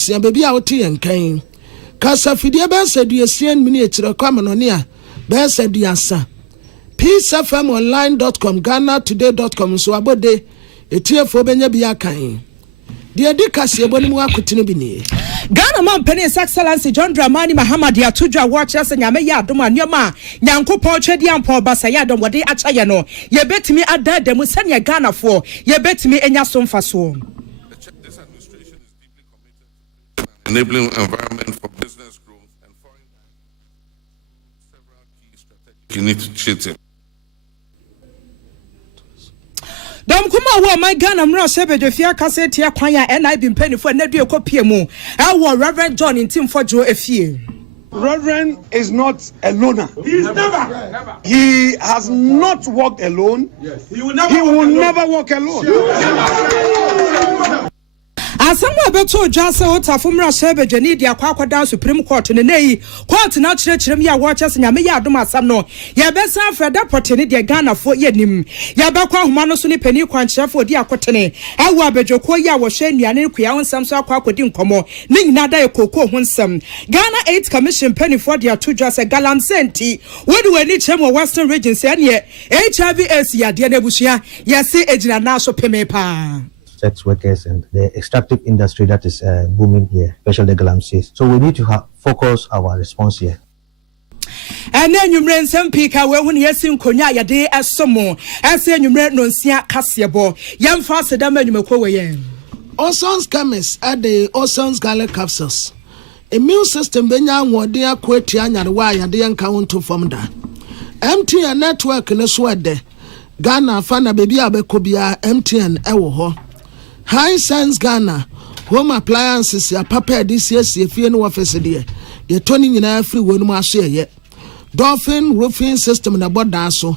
sia baby a wote yenkan kasa fidie be sadu asien mini etire kwamanone a be sadu asa peacefmonline.com ghanatoday.com so abode etiefo benya bia kan de dikase ebonimu akotine bi ni Ghana man penny excellence John Dramani Muhammad ya tujwa watch us nyame ya adom anyoma nyankopon twedi ampon basa ya adom wode achaye no ye betimi adada mu sane Ghana fo ye betimi enya so mfaso. This administration is deeply committed to enabling environment for business growth and foreign several key strategic initiatives. Dom kuma wo my Ghana mra sebe de fia cassette ya kwan ya NIB mpeni fo na due kopie mu e Reverend John Ntim Fojo efie. Reverend is not a loner. He's never. He has not walked alone. Yes. He will never walk alone. Asamwa beto jase otafumra sebe jeni dia kwakwada Supreme Court ne nei court na chirechirem ya watches nyame ya adom asam no ya besa freda potene dia Ghana fo yenim ya bakwa homa no so ne pani kwanchefo di akotene awu abejoko ya wo hwe nuane kuya wonsam so akwakodi nkomo ne nyina da ekoko honsam Ghana 8 Commission penny for dia to jase galamsenti wodi wani chemo Western Region se ne HIV/AIDS ya dia nebusia ya se ejina na so pemepa sex workers and the extractive industry that is booming here, especially the galamseys. So we need to focus our response here. And then you ran some pika when you see Konya ya day as some more. As you ran no sia Cassiabo, young faster than you McCoy. Osons chemists at the Osons Gala capsules. Immune system benya wadia kwetianya the wire the encounter to form that. MTN network in a sweat. Ghana fana baby abekobia MTN ewo ho. High Sense Ghana home appliances ya papa this year see fie no office there ye toni nyina free wonu ma so ye Dolphin roofing system na boda so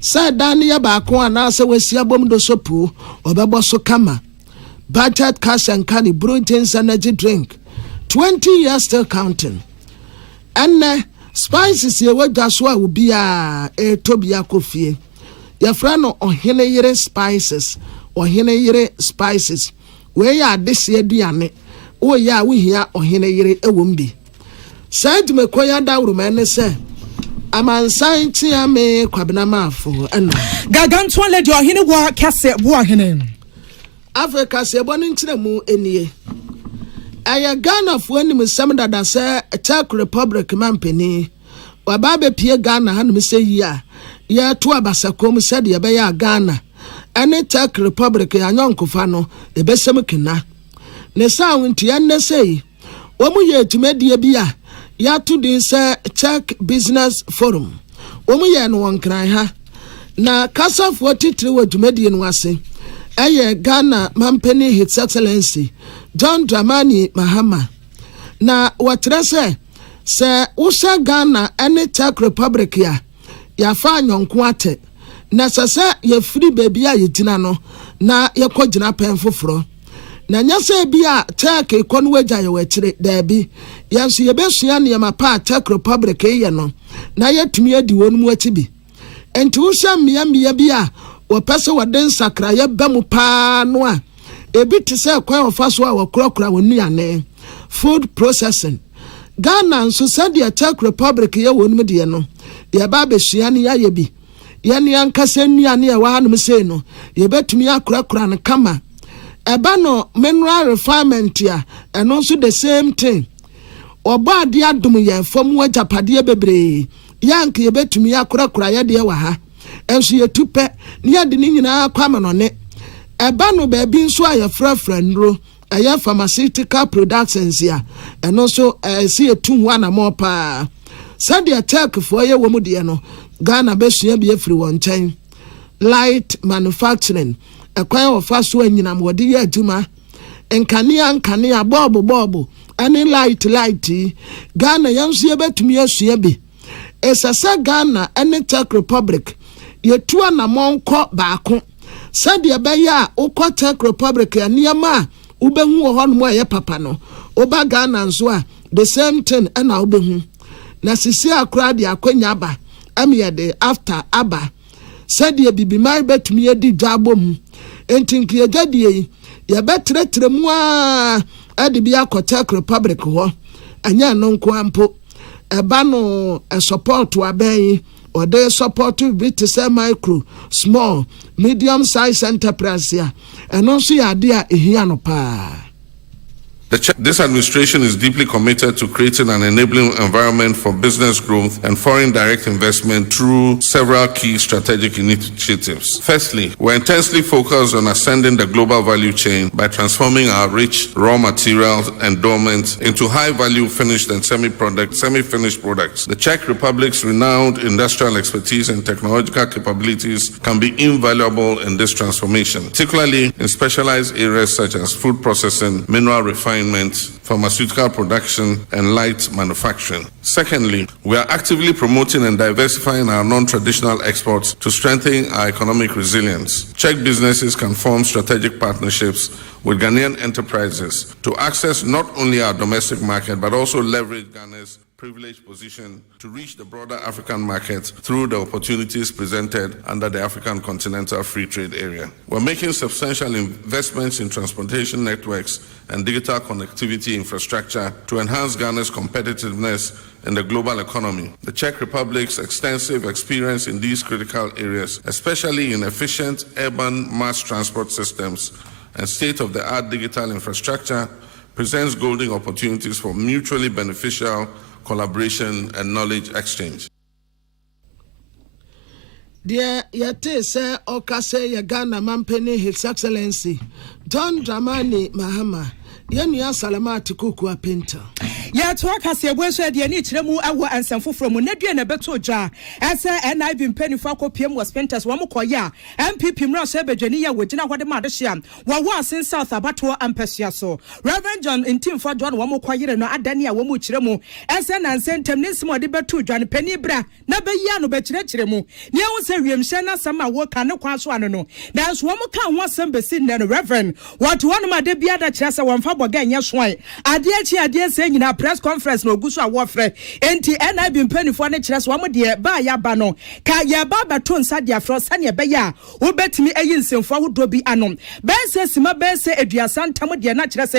say dan ya ba ko ana se wasi abom do sopu obebo so kama budget cash and candy proteins energy drink 20 years still counting and spices ye wadwa so a obi a tobia kofie ye fra no ohene yere spices ohene yere spices we ya dese aduane o ya wo hia ohene yere ewombi said me koya dawru mane se amansan tia me kwabena mafo ana gaganto le de ohene wo kase bo ohene Africa se bonu ntire mu enie aya Ghana fo anim sem dada se Czech Republic mampeni waba be pie Ghana hanum se yi a ya to abasakom se de be ya Ghana ane Czech Republic ya nyonkofa no ebesem kina ne sound ya ne sei omu ye tumedie bia ya to din se Czech Business Forum omu ye no wonkran ha na kasafo titire wo tumedie no ase eye Ghana Mampeni His Excellency John Dramani Muhammad na watrese se usha Ghana ane Czech Republic ya fa nyonko ate na sasa ye free baby a yetina no na ye kogina pen foforo na nyasa bia Czech ekonu waja ye wachire da bi yanso ye besua ne ma pa Czech Republic ye no na yetumi adi wonu mu achi bi enti usha mmia bia wo pese woden sakra ye bamu pa no a ebi te se kwan ofaso a wokrokra wonuane food processing Ghana nso sadia Czech Republic ye wonu mu de no ye ba besua ne ya ye bi yani ankasa nuane e wa hanum sei no ye betumi akorakora ne kama eba no mineral refinement ya eno nso the same thing oba ade adom ye fam wajapade bebre yank ye betumi akorakora ye de wa ha enso ye tupe ne ade ni nyina kwama no ne eba no ba bi nso aye frafra nro aye pharmaceutical productions ya eno nso si etu ho na mo pa sadia tech fo ye wo mu de no Ghana besua bi afiri won chen light manufacturing ekwan ofa so anyinam wode ye aduma nkania bobo ani light Ghana yanso ye betumi asua bi esasa Ghana ane Czech Republic ye tu anamonko baako sade be ya ukọ Czech Republic ya niama ubehu ho no ye papa no oba Ghana nso a the same thing na ubehu na sisi akra de akwanya ba amiyade after aba said ye bibi mai betumi edi dwabom entinki ye gadie ye betretre mu a ade bi akota Republic ho anya no nko ampo eba no support aben or they support to be to say micro small medium size enterprise ya and also ya dia ehia no pa. This administration is deeply committed to creating an enabling environment for business growth and foreign direct investment through several key strategic initiatives. Firstly, we're intensely focused on ascending the global value chain by transforming our rich raw materials endowment into high-value finished and semi-finished products. The Czech Republic's renowned industrial expertise and technological capabilities can be invaluable in this transformation, particularly in specialized areas such as food processing, mineral refining, pharmaceutical production, and light manufacturing. Secondly, we are actively promoting and diversifying our non-traditional exports to strengthen our economic resilience. Czech businesses can form strategic partnerships with Ghanaian enterprises to access not only our domestic market, but also leverage Ghana's privileged position to reach the broader African market through the opportunities presented under the African Continental Free Trade Area. We're making substantial investments in transportation networks and digital connectivity infrastructure to enhance Ghana's competitiveness in the global economy. The Czech Republic's extensive experience in these critical areas, especially in efficient urban mass transport systems and state-of-the-art digital infrastructure, presents golden opportunities for mutually beneficial collaboration and knowledge exchange. Dear Yate say Okase Yagana Mampeni His Excellency John Dramani Mahama Yenya Salamati Kuku Pinto. Ya to akase ebweso de ani kiremu awo ansamfo from na dua na beto ja ese and I been penny for kopiem was spenters wo mokoya MPP mra so bedwani ya wogina hode ma de hia wo asen South Abato ampesua so Reverend John Intimfo John wo mokoyere no adane a wo mu kiremu ese na nsentem ne simo de beto dwane pani bra na beya no be kiremu ne wo se wiemhye na sama wo ka ne kwa so ano no dance wo mo ka ho asem besi ne no Reverend what one ma de bia da kirese wo mfa boga nya soan ade se nyina press conference no gusu awofre enti na bi mpanifo ne kire so de ba ya ba no ka ya ba beto nsa de afro sane be ya wo betimi ayi nsemfo ahodo bi anom be se sima be se aduasa ntam de na kire se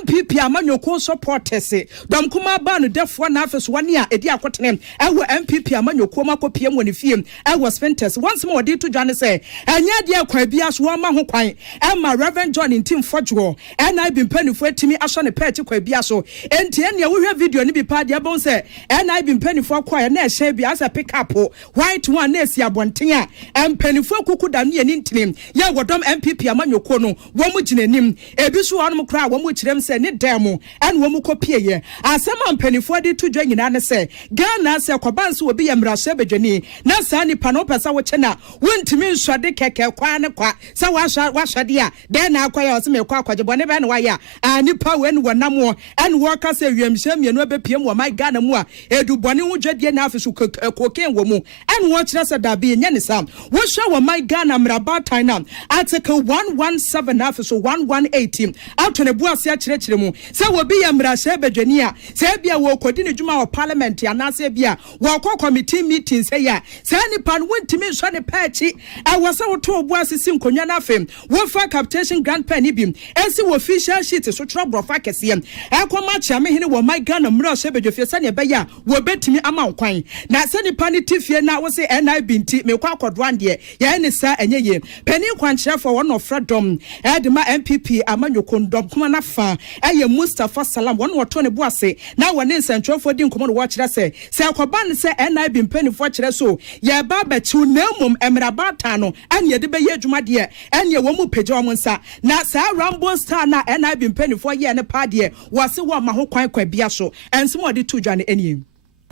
MPP amanyoko support se dom kuma ba no defo na afeso wane a edi akotene ewo MPP amanyoko makopiem woni fiem ewo spenters once more de to dwane se anya de akwa bia so ma ho kwan ma Reverend John Intimfo jo na bi mpanifo atimi aso ne page kwa bia so enti ene wo hwe video ni bi pa de bon se na bi mpanifo kwa na ehye bi asa pick up white one na esi abonten a mpanifo kuku da ne ni ntinem ya wodom MPP amanyoko no wo mu ginanim ebi so wonom kra wo mu kirem se ne demo ene wo mu kopie ye asema mpanifo de to dwa nyina ne se Ghana se kwabanse obi ya mraso bedwani na sa nipa no pesa wo chena wontimi nsode keke kwa ne kwa sa wahwade a de na akwa ya oseme kwa kwagebone be ne wa ya nipa we ne wonamo ene wo ka se wiemhye mienu abepiem wo my Ghana mu a edubone ho dwadie na afiso koken wo mu ene wo kire se da be nya ne sam wo hwa wo my Ghana mrabatan na article 117 na afiso 1118 atone buase a kire mu se wo bi ya mrahye bedwani a se bia wo kodi ne dwuma wo parliament ya na se bia wo kɔ committee meeting se ya se nipa no wontimi nso ne paachi wo se wo to buase si nkonwa na afem wo fa capitation grant pen bi esi wo official sheet so tro brofa kese ekoma chiame hene wo my Ghana mra so bedwofie sane be ya wo betimi ama nkwan na se nipa ne tifie na wo se NIB nti me kwa akodoan de ya ne sa enye ye pani kwankyerefo wo no fredom edema MPP amanyoko ndom kuma na fa eye Mustafa Salam wo no to ne buase na wo ne nsantwefo di nkomo no wo kire se akoba ne se NIB mpanifo kire so ye ba betu na mum emrabata no anye de be ye adwuma de anye wo mu pagya wo nsa na sa Rambo Star na NIB mpanifo ye ne pa de wo se wo ma ho kwan kwa bia so enso mo de to dwane eni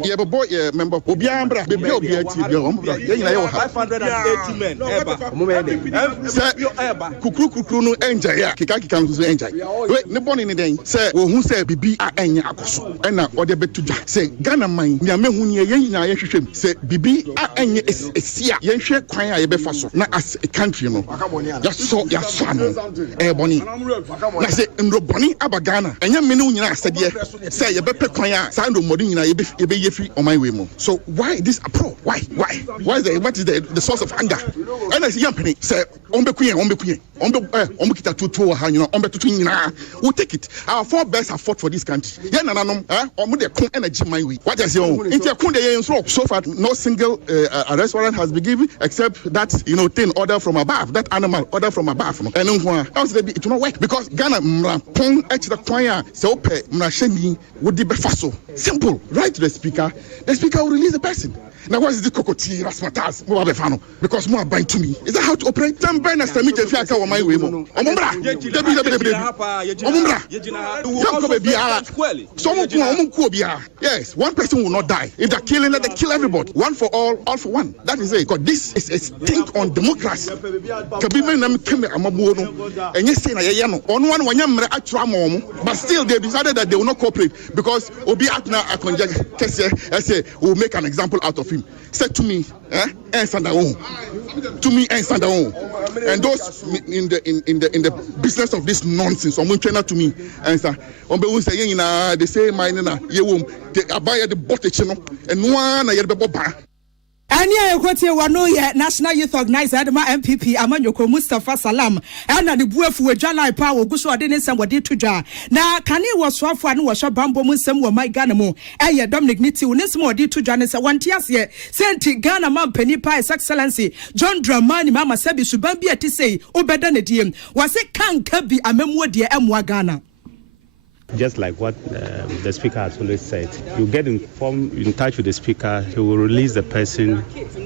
ye bebo ye member obiambra be obia ti bi ombra ye nyina ye wo 580 men eba eba kukuru no enja ya kika nso enja we ne boni ne den se wo hu se bibi a enya akoso ena ode betudwa se Ghana man nya mehu ne ye nyina ye hwehwem se bibi a enya esia ye hwe kwan a ye befa so na as a country no ya so no boni na se ndo boni aba Ghana enya me ne nyina asede se ye bepe kwan a sa ndo modi nyina ye be ye free on my way more. So why this approach? Why is what is the source of anger? And I say yampani say ombe kita tutu ha ombe tutu nyina. We'll take it. Our four best have fought for this country. Yeah nananom omo de kon energy my way. What I say so far no single arrest warrant has been given except that thing order from above, that animal order from above. And it will not work because Ghana pon extra kwanya se ope mrasheni would be faso. Simple. Write to the speaker will release the person. Now what is the cocotti rasmatas because more bind to me? Is that how to operate? Some banners to me if I come on my way. Yes, one person will not die. If they're killing, let them kill everybody. One for all for one. That is it. Because this is a stink on democracy. But still they decided that they will not cooperate because Obi Atna Akonja will make an example out of him. Said to me, and those in the business of this nonsense, someone trainer to me, and they say my they abide the bottle and one I Anya ekwotie wano ye National Youth Organizer Adama MPP Amanyoko Mustafa Salam ana de buafu adwala pa wo guso ade ne nsem wode tudwa na kane wo soafo ane wo hwabambo mu nsem wo mai Ghana mu eye Dominic Niti wo nsem wode tudwa ne se wonte ase senti Ghana man pani pa His Excellency John Dramani Mama Sabi suban bi atisei obeda ne diem wase kanka bi amemu de emwa Ghana. Just like what the speaker has always said, you get in touch with the speaker, he will release the person,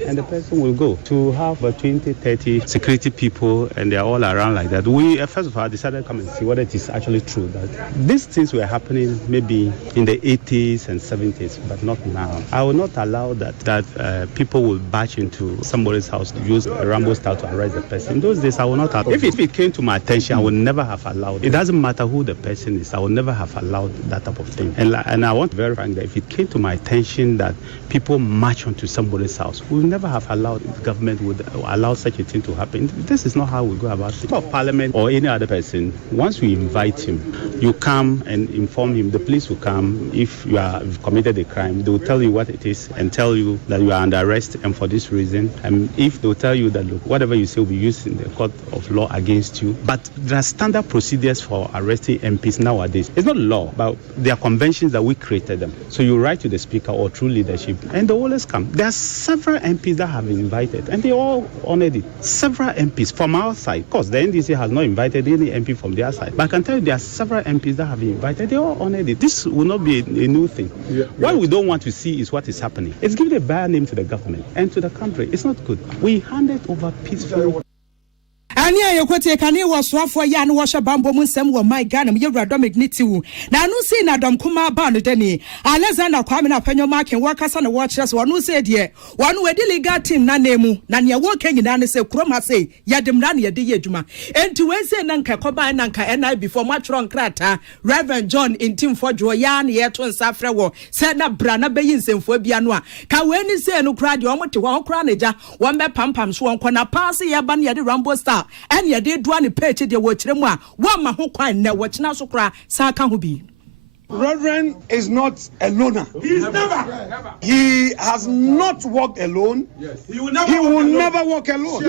and the person will go. To have 20, 30 security people, and they're all around like that. We, first of all, decided to come and see whether it is actually true that these things were happening maybe in the 80s and 70s, but not now. I will not allow that people will barge into somebody's house, use a Rambo style to arrest the person. In those days, I will not allow. If it came to my attention, I would never have allowed. It doesn't matter who the person is. I will never have allowed that type of thing. And I want to verify that if it came to my attention that people march onto somebody's house, we would never have allowed, the government would allow such a thing to happen. This is not how we go about it. For Parliament or any other person, once we invite him, you come and inform him. The police will come. If you have committed a crime, they will tell you what it is and tell you that you are under arrest and for this reason. And if they will tell you that, look, whatever you say will be used in the court of law against you. But there are standard procedures for arresting MPs nowadays. It's not law, but there are conventions that we created them. So you write to the speaker or through leadership, and they always come. There are several MPs that have been invited, and they all honored it. Several MPs from our side. Of course, the NDC has not invited any MP from their side, but I can tell you there are several MPs that have been invited. They all honored it. This will not be a new thing. Yeah, what we don't want to see is what is happening. It's giving a bad name to the government and to the country. It's not good. We hand it over peacefully. Ania yokote kane wo soafo ya no wo hwabambo mu nsem wo mai Ghana me yewura Dominic Niti wu na anu si na dom kuma ba no dani Alexander Kwame na panyo makin wo kasa na wo kyerese wo no se de wo no wedi legal team na nemu na ne wo kan nyina ne se kroma se yademra na yede yedwuma enti we se na nka koba na nka NI before matron krata Reverend John intim fodwo ya na ye to nsa frɛ wo se na bra na beyi nsemfo bia no a ka we ni se no kra de wo mote wo kra na ja wo be pampam so won kona pass ye ba na yede Rambo Star and ye did one page de wo kyerɛ mu a wo ma ho kwan na wo kyena so kra sa ka ho bi. Reverend is not a loner. He's never. He has not walked alone. Yes. He will never walk alone.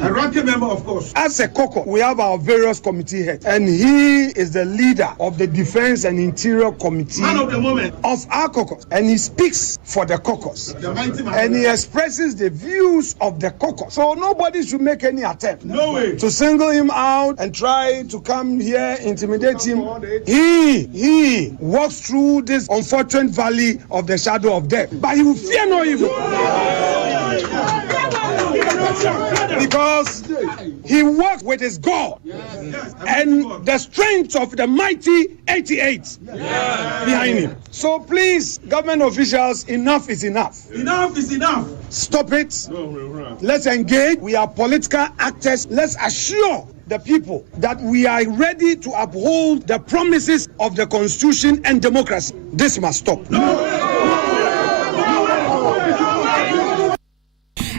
A ranking member, of course. As a caucus, we have our various committee heads, and he is the leader of the Defense and Interior Committee of our caucus, and he speaks for the caucus, and he expresses the views of the caucus. So nobody should make any attempt to single him out and try to come here, intimidate him. He walks through this unfortunate valley of the shadow of death, but he will fear no evil. Because he walks with his God and the strength of the mighty 88 behind him. So please, government officials, enough is enough. Enough is enough. Stop it. Let's engage. We are political actors. Let's assure the people that we are ready to uphold the promises of the Constitution and democracy. This must stop.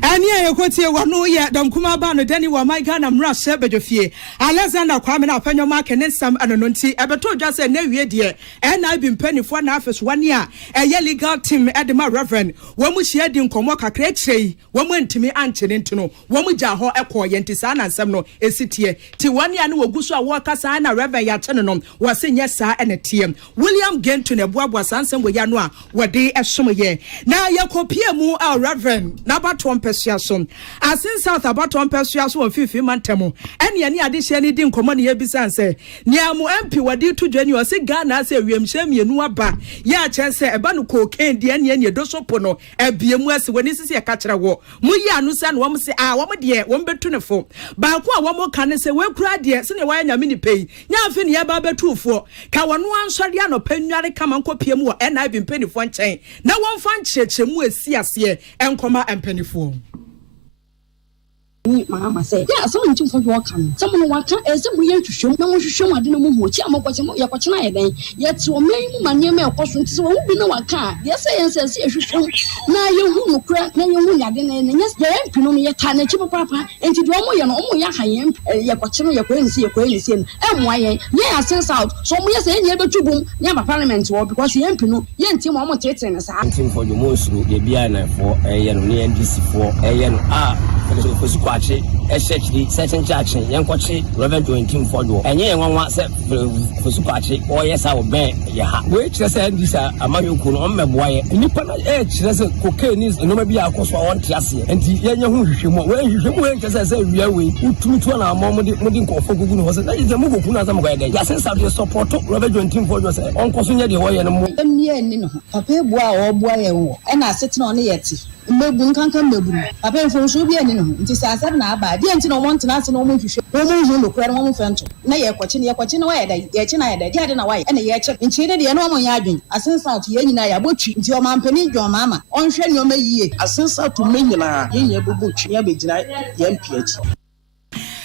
Ania yekotie wano ye damkuma ba no dani wa my Ghana mra se bedofie Alexander Kwame na panyo ma kene sam anononti ebeto dwa se na wie de na bi mpanifo na afes wane a eye legal team edema reverend wo mu hia di nkomo kakra kirei wo mu ntimi ankyene ntuno wo mu gya ho ekoye ntisa na nsem no esitie ti wane a ne woguso a wo kasa na reverend ya kyene no wo se nye sa ene tie William Gento ne boaboa sansem wo ya no a wo de esomoye na yakopie mu a reverend na batom pesuaso asin south abatom pesuaso won fifi mantemo ene ne ade hye ne di nkomo ne yebisa nse ne amu MP wadi to dwani o se Ghana se wiemhye mienu aba ya chense eba no cocaine de ne dosopo no ebiemu ase woni sisi e ka kire wo mu yi anu se no wo se wo de wo betu ne fo ba ko a wo ka ne se we kura de se ne wa nyame ni pei nya afi ne ya ba betu fo ka wono ansori anopa nware kama nkopie mu wo na bi mpanifo nchen na won fa nchechemu esi ase enkoma mpanifo Mama say, yeah, someone to for your can. Someone walk as a weird to show no one to show I didn't move much. I'm watching your question. Yet to a man, my name of question, so we know I can't. Yes, I says, you show. Now you who crack, now you won't get in, and yes, the Pinonia can a chip papa, and to do more, you know, your question, your queen, see your queen, and why, yeah, sense out. So we are saying, never to boom, never parliament war because the Empino, yen Tim Mama Tatin as I'm for your most, the Biana for a NDC for a SHD certain church yankwachi Reverend Jointim Fodo enye enwanwa se fosukwachi o yes I will ben ya we kire se ndisa amanyoku no mmeboa ye nipa na kire se cocaine no ma bia akoso won tiase enti yenye hu hwehwemu we hwehwemu we kire se wia we utumitu na amomodi nkofo gugu no se na je mu goku na sam go ye ya sense of support Reverend Jointim Fodo se onkoso nye de ho ye no mu emie ni no papa ebua o bua ye wo e na asetena one yeti mmebu nkankan mmebu papa enfonso bi ani no nti sa asem na aba di enti no want na se no mo hwehwe wo mo hu no kura no mo fento na ye kwachi na wa ye chi na ye da di na wa ye na ye che nchi de no mo ya adwen asensa out ye nyina ya botwi nti o mampani dwo mama onhwe ne o ma yie asensa to me nyina ye nya bobotwi ya begina ye mpiachi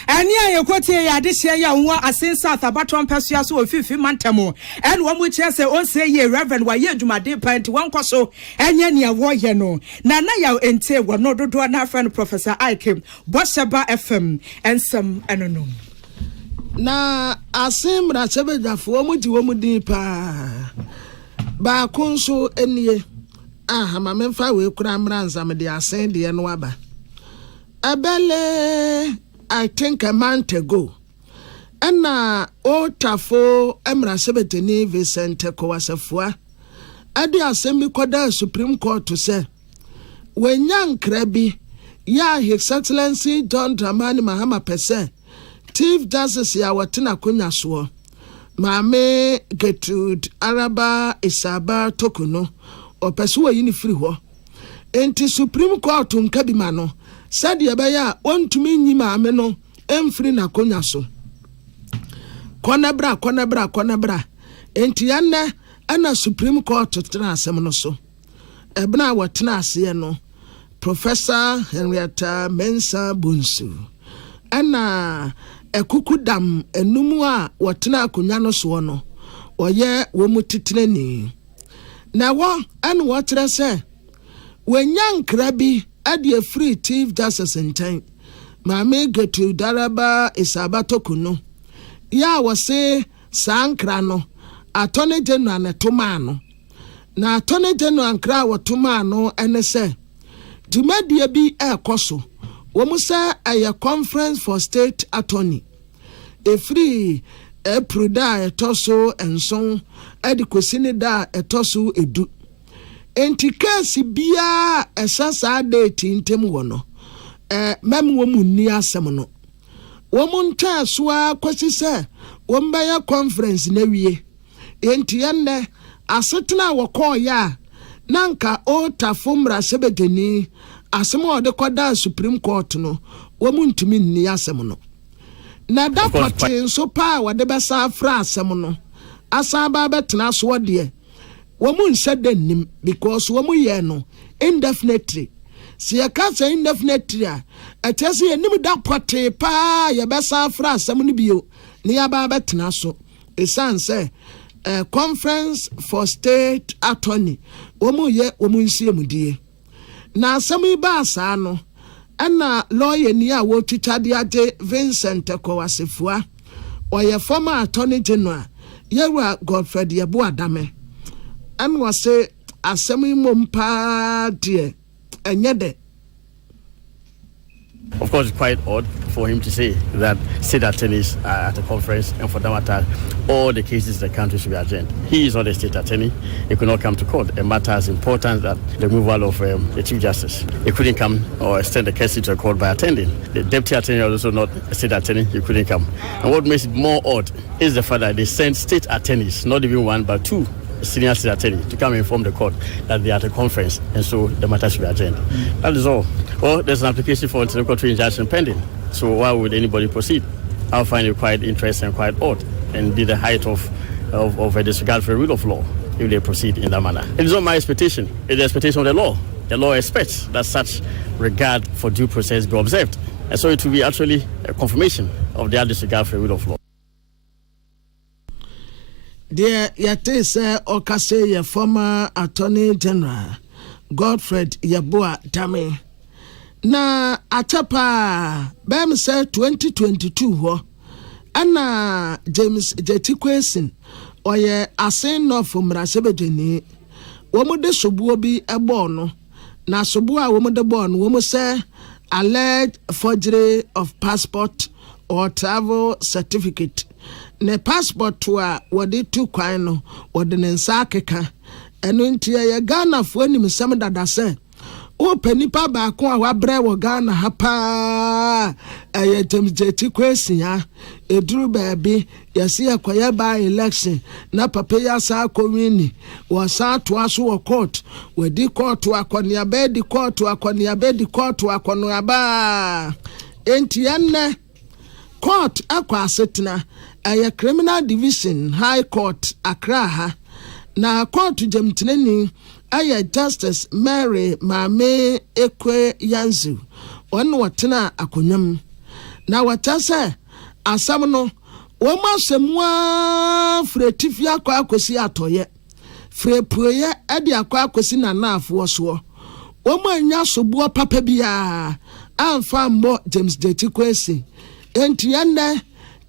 ani ayekotie ya de hye ya nwa asen south abaton pesua so ofifi mantemo en wo mu kire se on say ye reverend wa ye adwumade pant won koso enye ne wo ye no na ya ente wo no dodo na friend Professor Akan Bosheba FM ensem enono na asen ra sebejafo wo mu di wo mu din pa ba konso enie ma memfa we kura mranzam de asen de no aba abele I think a month ago. And na Otafo Emra Sebetini Vicente Kowasafua. Adi Assembly Koda Supreme Court to say, when young Krabi, His Excellency John Dramani Mahama Pese, Chief Justice Yawatina Kunyaswo, Mame Gertrude Araba Isaba Tokuno, or Pesua Unifriho. Enti Supreme Court Unkabimano. Said Yabaya, want to mean Yima Ameno, Emfree na Konyaso. Konabra, Entiana, and a Supreme Court to Trasemonoso. Ebna Watanasiano, Professor Henrietta Mensa Bunsu. Anna, a kukudam, a numua, Watana Kunyano Swono, or ye Womutitleni. Now, what and what I say? When young Krabby, Adi a free Chief Justice in time. Mame get to Daraba Isabato Kuno. Ya was say Sankrano, Attorney General and a Tomano. Na Attorney General and Crow Tomano and say, to media be a coso. Womusa a conference for state attorney. A free a pruda a torso and song adequacy da a torso edu. Enti kasi bia esasa date intem wono mem wo munni asem no wo munta so akwasi se wo mbaya conference na wie enti enne asetena wo call ya nanka Otafo mra sebedeni asem o de koda Supreme Court no wo muntumi nni asem no na dapotin so pa wo de besa afra asem no asaba betena so de womun said them because womu ye no indefinitely. See a cancer indefinitely. A tesi nim da pote pa ya besa fra samuni bio near Babatnaso. A son say a conference for state attorney. Womu ye womun see mudie. Na sami ba sano ana lawyer ni a wo twitwade ade Vincent Kowasefua oye former attorney general Yewa Godfred Yebo Adame and was say asemi mompa de enyede. Of course, it's quite odd for him to say that state attorneys are at a conference, and for that matter, all the cases in the country should be adjourned. He is not a state attorney. He could not come to court. A matter as important as the removal of the Chief Justice. He couldn't come or extend the case to a court by attending. The deputy attorney was also not a state attorney. He couldn't come. And what makes it more odd is the fact that they sent state attorneys, not even one, but two senior state attorney to come inform the court that they are at a conference and so the matter should be adjourned. That is all. Well, there's an application for interlocutory injunction pending. So why would anybody proceed? I'll find it quite interesting and quite odd and be the height of a disregard for the rule of law if they proceed in that manner. It is not my expectation. It is the expectation of the law. The law expects that such regard for due process be observed. And so it will be actually a confirmation of their disregard for the rule of law. Dear Yate say Okase ye former Attorney General Godfred Yebo Adame na atapa bem say 2022 ho ana James Jetikwesin oye asen no from Rasebedeni womo de sobuo bi ebo no na sobuo a womo de bo no womo say alleged forgery of passport or travel certificate. Ne passport to a wadi tu kwan no wadi ne nsa akeka eno nti ye Ghana fo anim sem dada se o panipa ba ko a wabre wo Ghana ha pa temjeti kwesi ha eduru baabi yesi akoya ba election na papa ya sa komini wo sa to aso wo court wadi court akonia be di court akonia be di court akono aba enti enne court akwa setna a criminal division high court Accra ha na court jamtineni aya Justice Mary Mame Ekwe Yanzu on watena akonyam na watase asam no wo masemwa fretifia kwa akosi atoye frepuye ade akwa akosi na nafo so wo manya sobuo papa bia amfa mbo James Jetikwesin entiande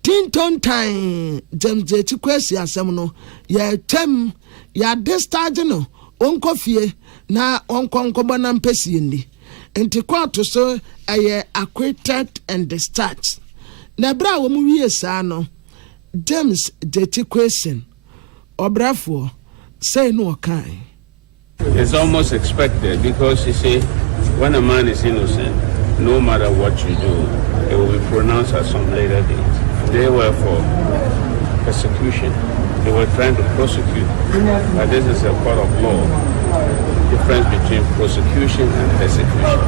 Tinton time James Jetikwesin asem no ya tem ya discharge no onkofie na onkonkobo na mpesi ndi enti court so aye acquitted and discharged na bra wo mu wie saa no James Jetikwesin obrafo say no kai. It's almost expected because you see when a man is innocent, no matter what you do, it will be pronounced at some later date. They were for persecution. They were trying to prosecute. But this is a court of law. Difference between prosecution and persecution.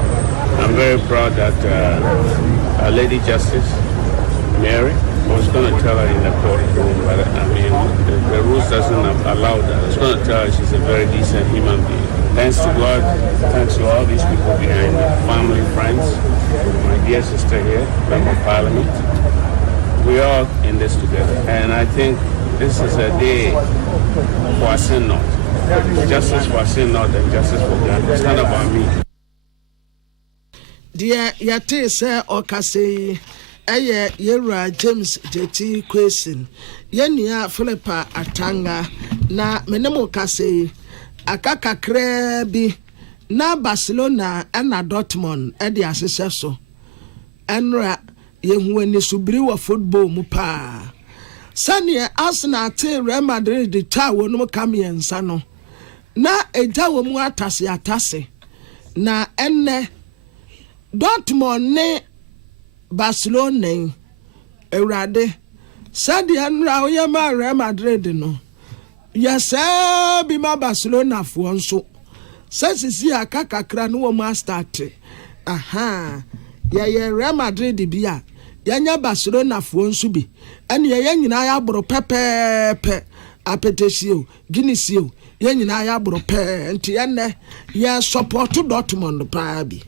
I'm very proud that our Lady Justice, Mary, was going to tell her in the courtroom, but I mean, the rules doesn't allow that. I was going to tell her she's a very decent human being. Thanks to God, thanks to all these people behind me, family, friends, my dear sister here, Member of Parliament. We are in this together, and I think this is a day for our sin not. Justice for our sin not and justice for God. It's not about me. Dear Yate say Okase Eye Yera James Jetikwesin Yenia Philippa Atanga na menemo kase akakakra bi na Barcelona na Dortmund e de asese so enra yehu ani subiri wa football mu pa sane Arsenal te Real Madrid de ta wonu kamiensa no na eja wo mu atase na enne Dortmund ne Barcelona Eurade Sadia nra oyema Real Madrid no yesa bi ma Barcelona fo nso sasisi akakakra no wo ma start aha ye Real Madrid bi a yanya Barcelona fo nso bi ene ye nyina ya boro pepepe apetesio ginisio ye nyina ya boro pe enti ene ye support Dortmund pa bi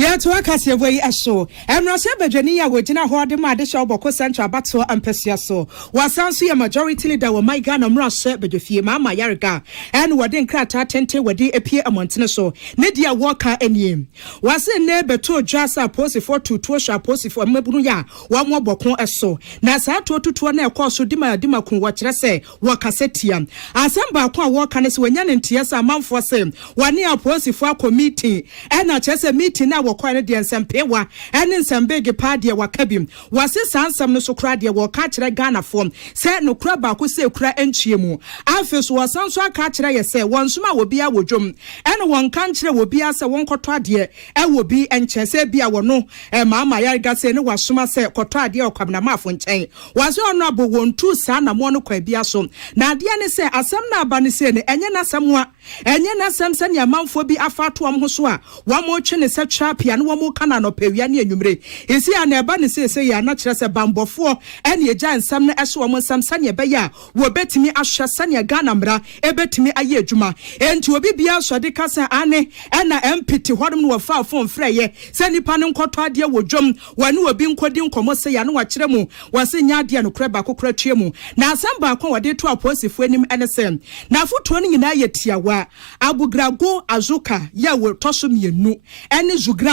Yeah, to a cassia way as so. And Rosetta Virginia, which in a horde mad shall boko central battle and Pesiaso. Was sounds a majority leader were my gun and Ross but if you mamma Yarga and what in Crata tente where they appear a Montanaso. Nedia Walker and him. Was a neighbor to Jassa posy for two Tosha posy for Mebuya, one more bocon as so. Nasa to an air course to Dima kun watch say, Wakasetian. As some Bakwa Walker when yan and Tiasa Mount for same. 1 year posy for committee and a chess meeting now were quite and some pewa and in some big party wakabim. Was this handsome no so cradia will catch a Ghana form. Said no crab who say cry and chimu. Alphys was some so catch I say one summer will be our drum and one country will be as a one cotadia and will be and chess be our no and Mamma Yarga say no was summer say cotadia or cabinama fontaine. Was your noble one 2 son and one quabiasom. Now Diana say as some na banisene and yana somewhat and yana some send your mouth for be a fat one hoswa. One more chin is such sharp and one more cannon or peviani and numre. Is here an abanisi say you're not just a bamboo for and your giant some as woman some sanya baya will bet me asha sanya ganambra e bet me a year juma and to be bia swadikasa ane and I am pity what no far from frey send panum kotwa dia wo dwom one will be quading commosa and watchremu was in yadia no creba cocratiemu na samba kwa wade to a posifo nim NSM na for 20 na yetiawa abugrago azuka ya wo tosum yenu ene zugram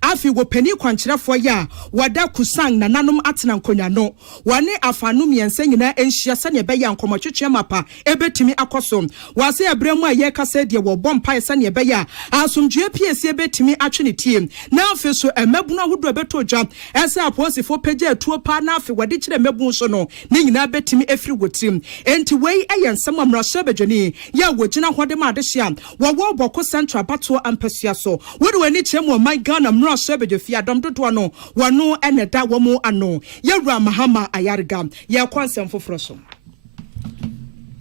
afi wo pani kwankyerefo ya wada kusang na nanom atena nkonya no wane afanum yense nyina enhia sane be ya nkomotwetwe mapa ebetimi akoso wase abremu aye kasa de wo bompa sane be ya asomdwe piese ebetimi atwene tie na afi so emabunu ahodo betoja ese aposifo pagya atuo pa na afi wade kire mabunu so no ne nyina betimi efiri wotrim enti wei ayensam amrasha bedwani ya wogina hode ma adehia wo boko central battle ampasua so wode wani chemu my Ghana amrasha bedwafia domdodo no wano eneda womo ano yewura mahama ayarga ye kwansem foforo so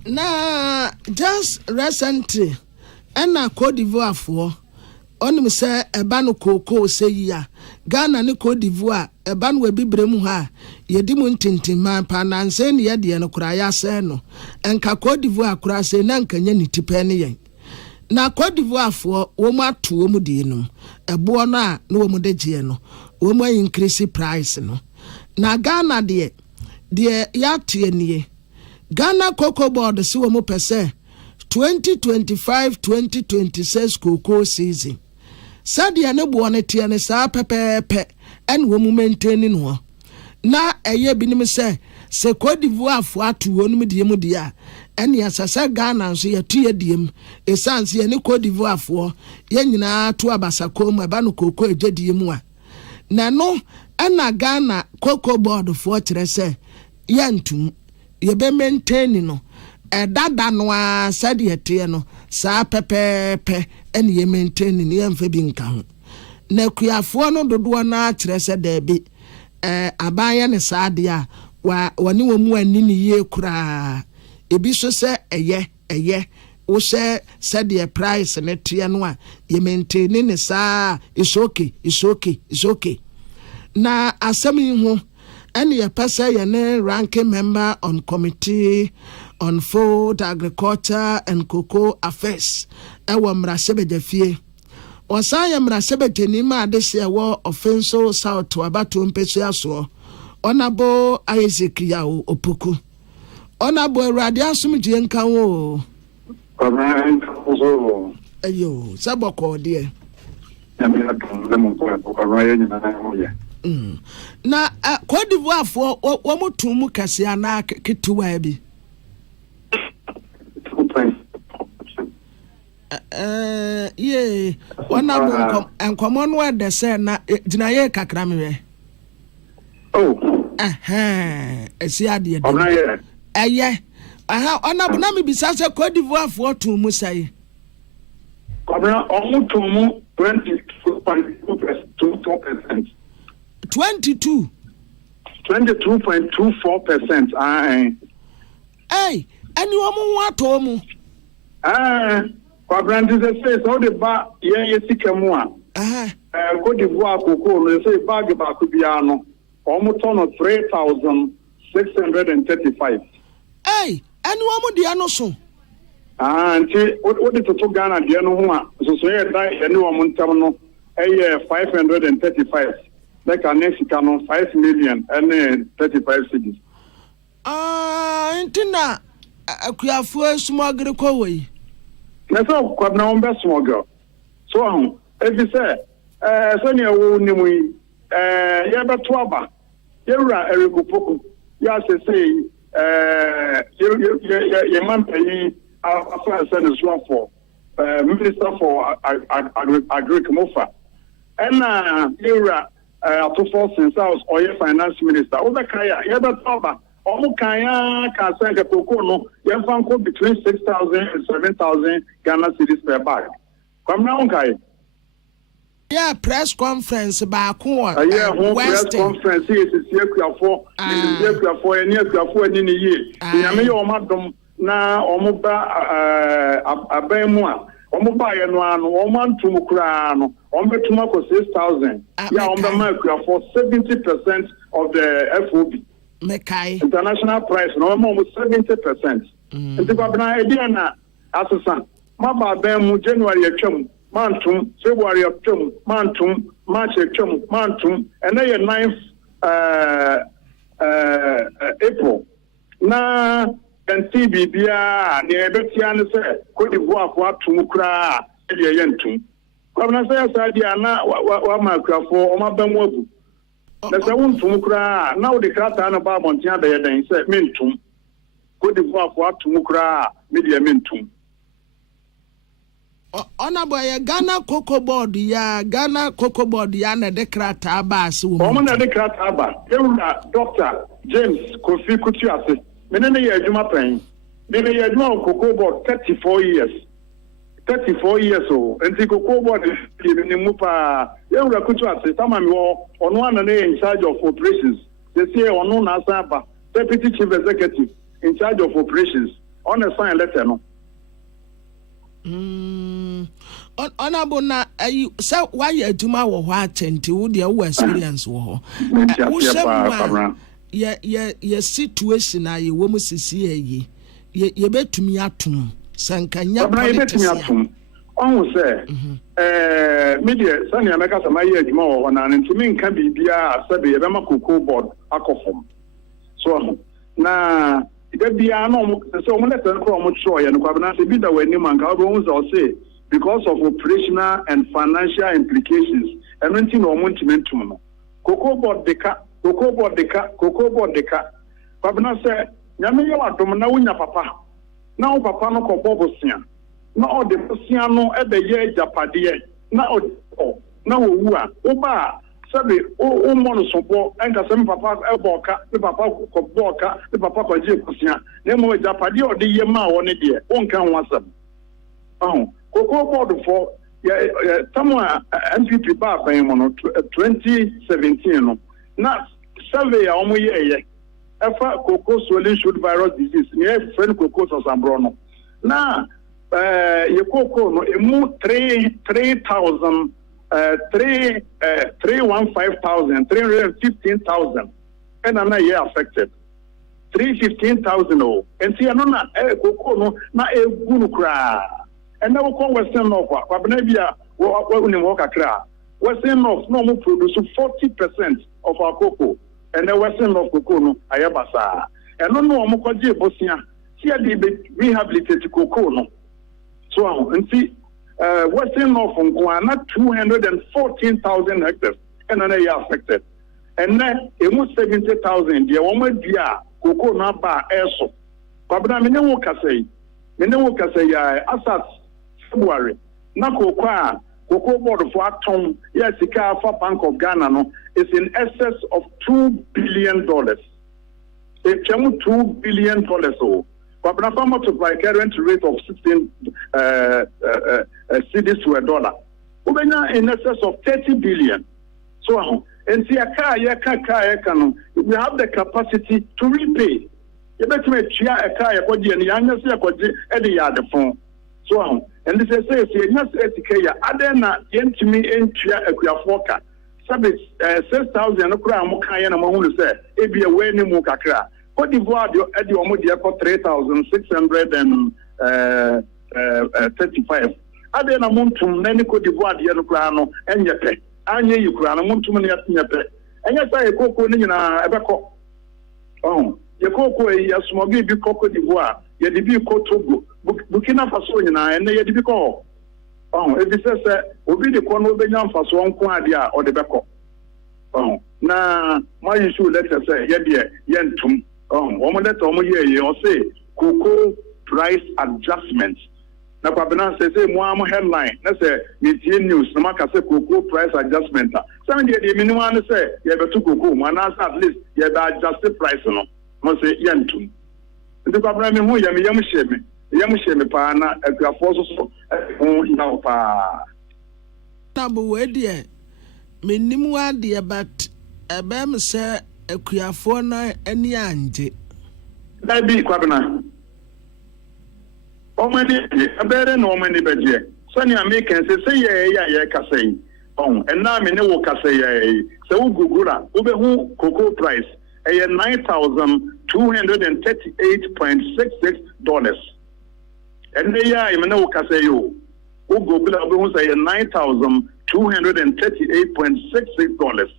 na just recently na Cote d'Ivoire for onim say eba no koko say ya Ghana ne Cote d'Ivoire eba no bibremu ha yedi mu ntintima pa na nse ne yede no kura ya say no enka Cote d'Ivoire kura say na nkanya ni tipe ne yen na Cote d'Ivoire for wo mu ato wo mu die no ebo no a no wo mu de gie no wo mu increase price no na Ghana de ya tie nie Ghana Cocoa Board si wo mu pese 2025-2026 cocoa season sadia ne bo ne tie ne sa pepepe en wo mu maintain no na eye binim se Cote d'Ivoire fo atu wonum die mu dia en ya sasa Ghana so ya tu ye diem essence ye ne Cote d'Ivoire fo ye nyina to abasako mu aba no cocoa ejadie mu a na no na Ghana Cocoa Board fo kire se ye ntum ye be maintain no dada no a said yete no sa pepepe ene ye maintain ni ye mfa bi nka ho na kuafo no dodo na kire se da bi abaya ne saade a wani wo mu ani ni ye kura ebi so se eye wo se said ye price ne tie no a ye maintain ni sa is okay na asem yi ho ene ye pese ye ne ranking member on committee on food, agriculture and cocoa affairs. Ewa mrasebe jefie. Wasaya mrasebe tenima adesi ewa offenso south wabatu mpesu yaso. Onabo Isaac yao opuku. Onabo radia sumiji nkawo. Ayo, sabo kwa die. Na Cote d'Ivoire fo wamutumu kasi ana kituwa ebi. Yeah, one of and common word the say na dinaye kakra me. Oh. See ade. Yeah. Ona na me bisa say Cote d'Ivoire for to mu say. Kobra omu to mu 22.24%. 22.24%. Hey, and you omu wa to mu. Kwabrandi say so the ba ye sikemu a Cote d'Ivoire cocoa no say bag ba ku bia no almost on 3,635. Hey, and you omu dia no so nti what the to Ghana dia no ho a so so ye dai ye no omu ntam no 535. Like an Mexican 5 million and 35 cities. Intina Kuafu smuggle away. That's all quite now best smuggle. So, if you say, Sonia Wunimi, Yaba Twaba, Yera Erico Poku, Yas say, your man pay our son is one for Minister for Agric Mofa. And Yera to force himself or your finance minister. Over Kaya, Yaba Twaba. Omukaya can send a cocoa, Yanfanko between 6,000 and 7,000 Ghana cedis per bag. Come now, Kai. Yeah, press conference back home press conference is here for any year. Yami or madam na Omuba Abemua, Omuba Yanuano, Oman Tumukrano, Ombetumako 6,000. Yeah, on the market for 70% of the FOB. International price no almost 70%. And the Babana idea na assassin. Maba Bemu January chum, Mantum, February chum, Mantum, March chum, Mantum, and then 9th April. Na and TBBA near Betian say, could you walk what to Mukra, Yentum? Babana says, Diana, what my craft for Omabamu. There's a wound to Mukra. Now the Krata and about Montiana, they said, Mintum. Good for what to Mukra, media Mintum. Honorable Ghana Cocoa Board, Ghana Cocoa Board, Yana de Krata Abbas. Woman de Krata Abba, Dr. James Kofi Kutiasi, Menene Yajuma Pain, Mene Yajuma Cocoa Board 34 years. 34 years old, and the Cocoa Board is giving him Mupa. Yanga Kutiasi, some on one and in charge of operations. They say on no Nasaba, Deputy Chief Executive in charge of operations. On a sign letter, no. Honorable na so why you do my what and to the experience war. Your situation are you woman see ye bet to me atum sankanya almost say media Sunny America some year more on an to me can be a sabi a Cocoa Board akofom. So na be a normal so let's go show and Kwabana be the way Newman Carbons or say because of operational and financial implications and renting or monumentum. Cocoa Board deca. Kwabana said, Yamayawa Domina Papa. Now Papa no Cobosia. Now the Posiano at the year Japadia. Now Oba. Sabi o mono sopo enka sem papa eboka the papa koboka the papa kwaje kusia na mo japade o de yema woni de onka wasam Cocoa Board for someone MPP ba ban mo no 2017 no na survey a omo ye efa cocoa swelling shoot virus disease near friend cocoa so sambro no na ye cocoa no emu 3,000 315,000, 315,000, and I'm not yet affected. 315,000, oh, and see, I'm not a cocoa, not a bunukra. And now call Western North, Wabnabia, what walk a cra. Western North no more produce 40% of our cocoa, and the Western North cocoa, Ayabasa. And no more Mokaji Bosnia, here they rehabilitated cocoa, no. So, and see. Western North from Guana 214,000 hectares and then they are affected. And then almost 70,000 the woman dia cocoa na ba eso. Babna me no ka say asat February na cocoa board for atom yes sika for Bank of Ghana no is in excess of $2 billion. It came $2 billion so. But now multiply current rate of 16 cedis to $1. We in excess of 30 billion. So, and see a car, we have the capacity to repay. You better make a car, and younger say the phone. So, and this is a yes, etiquette. Adena, yentimi, entria, a forecast. Sabbath 6,000 Mokaya, and Mahulu said, it be a way in Mukakra. Cote d'Ivoire, the Omodia for 3,635. ade na montum na ni Cote d'Ivoire de no kra no enye pe anye yi kra no montum na enye pe enye sa ekoko ni nyina ebekọ ye koko e asmogi bi Cote d'Ivoire ye di bi ko Togo Burkina Faso nyina ene ye di bi ko ebi se obi de ko no obenya mfaso nko ade a ode bekọ na my issue letter say ye de ye ntum omo letter omo ye o say cocoa price adjustment na kwabena say mo am headline na say media news na maka say cocoa price adjustment some de minimum na say ye betu cocoa mo na at least ye da adjust the price no mo say ye ntum ndi kwabena me hu ye me yam sheme pa na akuafo so ya pa na bo we de menim wa de but ebem say akuafo na ani anje da bi kwabena omani abere no omani beje sani american say ye kasai and na me ne wo kasai say wo gugura wo be hu cocoa price $9,238.66 and they are me ne wo kasai yo wo gugura wo be hu say $9,238.66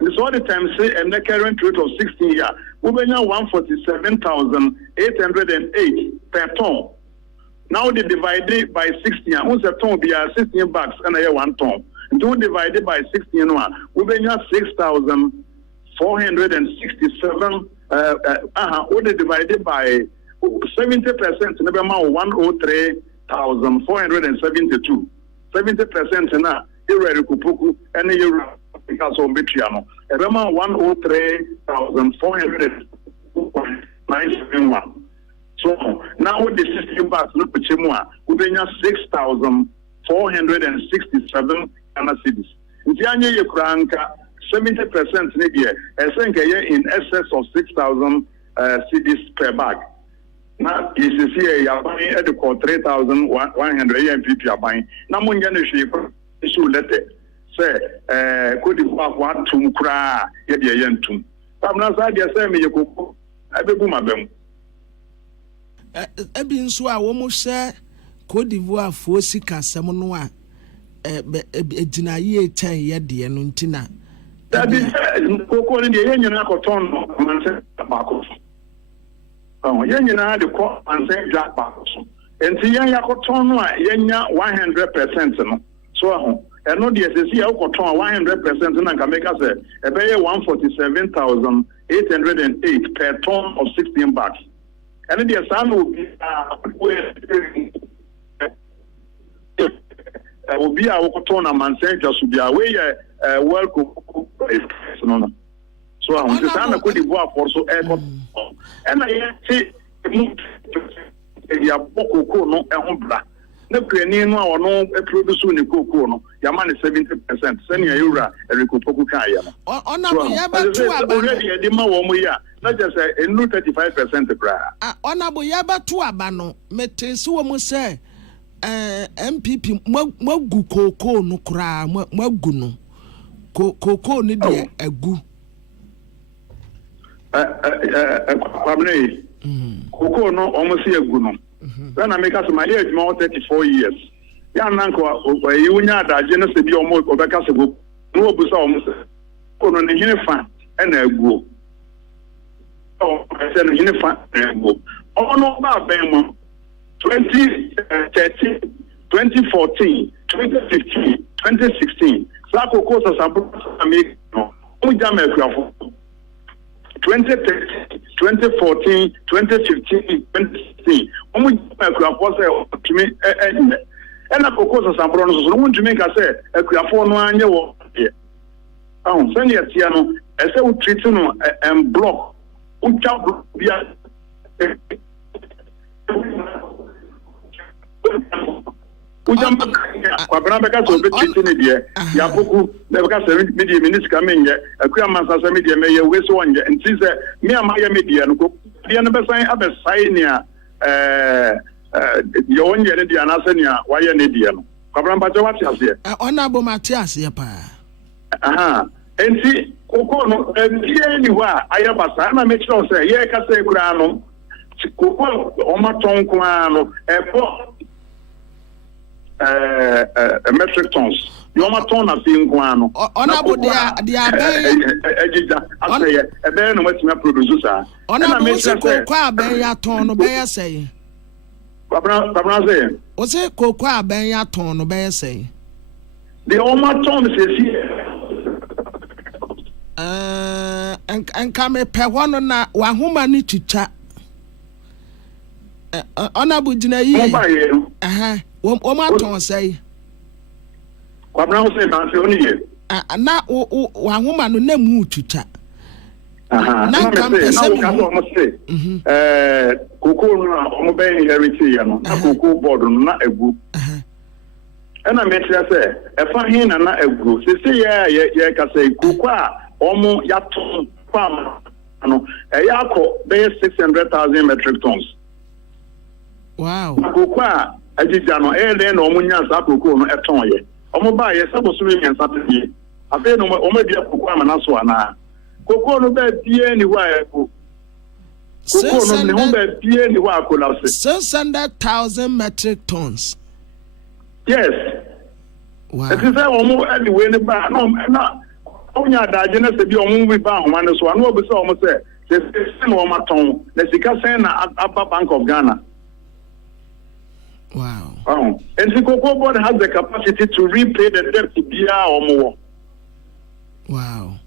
and so all the time say and the current rate of 16 year wo be nya 147,808 per ton. Now they divide it by 16. Once a ton be 16 bucks and a 1 ton. And don't divide it by 16 we be 6,467 only divided by 70% never amount 103,472. 70% na irrecoverable and you because of Bitriano. Amount 103,491. So now with the 16 bucks, look at Chimua, we bring 6,467 Ghana cedis. In Tianya Ukranka, 70% maybe, I think in excess of 6,000 cedis per bag. Now, you see, you are buying at the 3,100 MPP are buying. Now, when you issue letter, say, could you have one to cry, get the yentum? I'm not saying you could, I be boom at them. Ebi nso a wo mo hye Cote d'Ivoire fo sika sem no a ejina ye chen ye de no ntina Dabi koko ni ye nyina ko ton no manse baako ye nyina de ko manse jack baako enti ye yakoton no a ye nya 100% no so eno de sesi ya ko ton 100% na nka make say e be ye 147,808 per ton of 16 bucks. And the son will be our cotton and man just to be away welcome. So I'm just on a good for so and I say ya boko no ehobra na krani no a no produce ni cocoa no ya man 70% send ya euro erikopoku kan ya no ona bo ya ba tu aba already e di ma wo mu ya not just a 35% bra ona bo ya ba tu aba no metesi wo mu se MPP magu cocoa no kra magu no cocoa ni de agu kwamne cocoa no almost agu no. Then I make us my age more 34 years. Ya nanko unya adaje no se bi omo obeka se go no obusa omo se kono ne hine fa na aguo I said hine fa na aguo ono ba ben mo 2013 2014 2015 2016 sa koko sa sample make no o jam akuafo 2013 2014 2015 2016 omo akuafo say to me ena kokosa sampro no so no ntumi ka say akuafo no anye wo de send ya tia no ese u treat no en block u cha bia u jam kwa branda ka so be treat ni de ya poku na be ka say media minister ka menye akua mansa say media me ye we so onye nti say me amaye media no ko dia no be san abesai ni a you only any anasenia why any dia no kwabran ba what you say ona bo matias ye pa enti koko no dia ni wa ayabasa na make sure say ye ka say kura no koko o ma ton kwa no metric tons. You want ton of thing one. Honorable, they are Ejija. I say a bear no much me producer. Honorable, say cocoa bear ya ton no bear say. Babra say. O say cocoa bear ya ton no bear say. The Oma ton says here. And come a pe one na wahuma ni chicha. Honorable Jina ye. Oma ton say. Kwabra say man say only ye. Na wahuma no na mu chicha. Na come say. Koko no omo be inherit ye no. Na koko board no na egu. Ena me tell say e fa hin na egu. Se ye ka say koko a omo ya ton farm no e ya ko be 600,000 metric tons. Wow. Koko a ajija no e le no omo nya sa koko no e ton ye. Omo ba ye sabo so yen satie. Afi no omo bia koko amana so ana. Koko no be bia ni wa e ko. Koko no ne be bia ni wa ko la se. 600,000 metric tons. Yes. Wow. It is omo anyway ni ba no na onya daje na se bi omo bi ba homa ne so ana obi se omo se se no omo ton na sika sen na Upper Bank of Ghana. Wow. And the Cocoa Board has the capacity to repay the debt to be or more. Wow.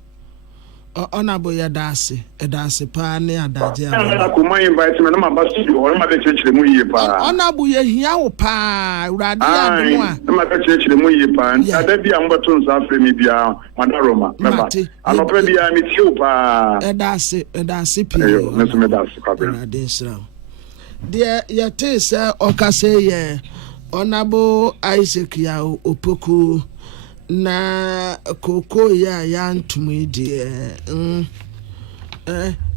Honorable Yadasi, Edasi Pani, Adaja. I could my investment, I'm about to do, or I'm at church the Muyipa. Honorable Yahiapa, Radia, I'm at church the Muyipa, and there be Ambatons after me, Madaroma. I'm not ready, I'm with you, Edasi, Mr. Medasi, dear yate sir okase ye Honorable Isaac ya opoku na koko ya ntumi de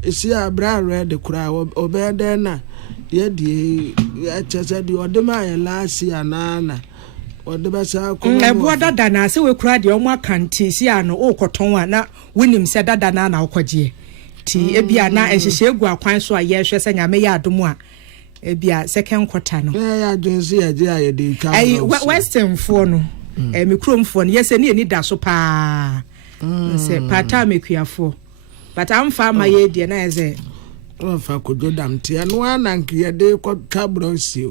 isi abra red kura obede na ye die ya chese di odema ya lasi anana odeba sa ko ebo dada na se we kura de omo akanti si ano okoton a na wonim se dada na okoje ti ebia na ehihye egu akwan so a ye hwe se nyame ya adomu a ebia second quarter no ya jonsi ya je aye de ka western fo no mikrom fo no yese ne ni da so pa se pata mekuafo but am fa ma ye de na eze fa ko dodam te no ananke ye de ko kabronsi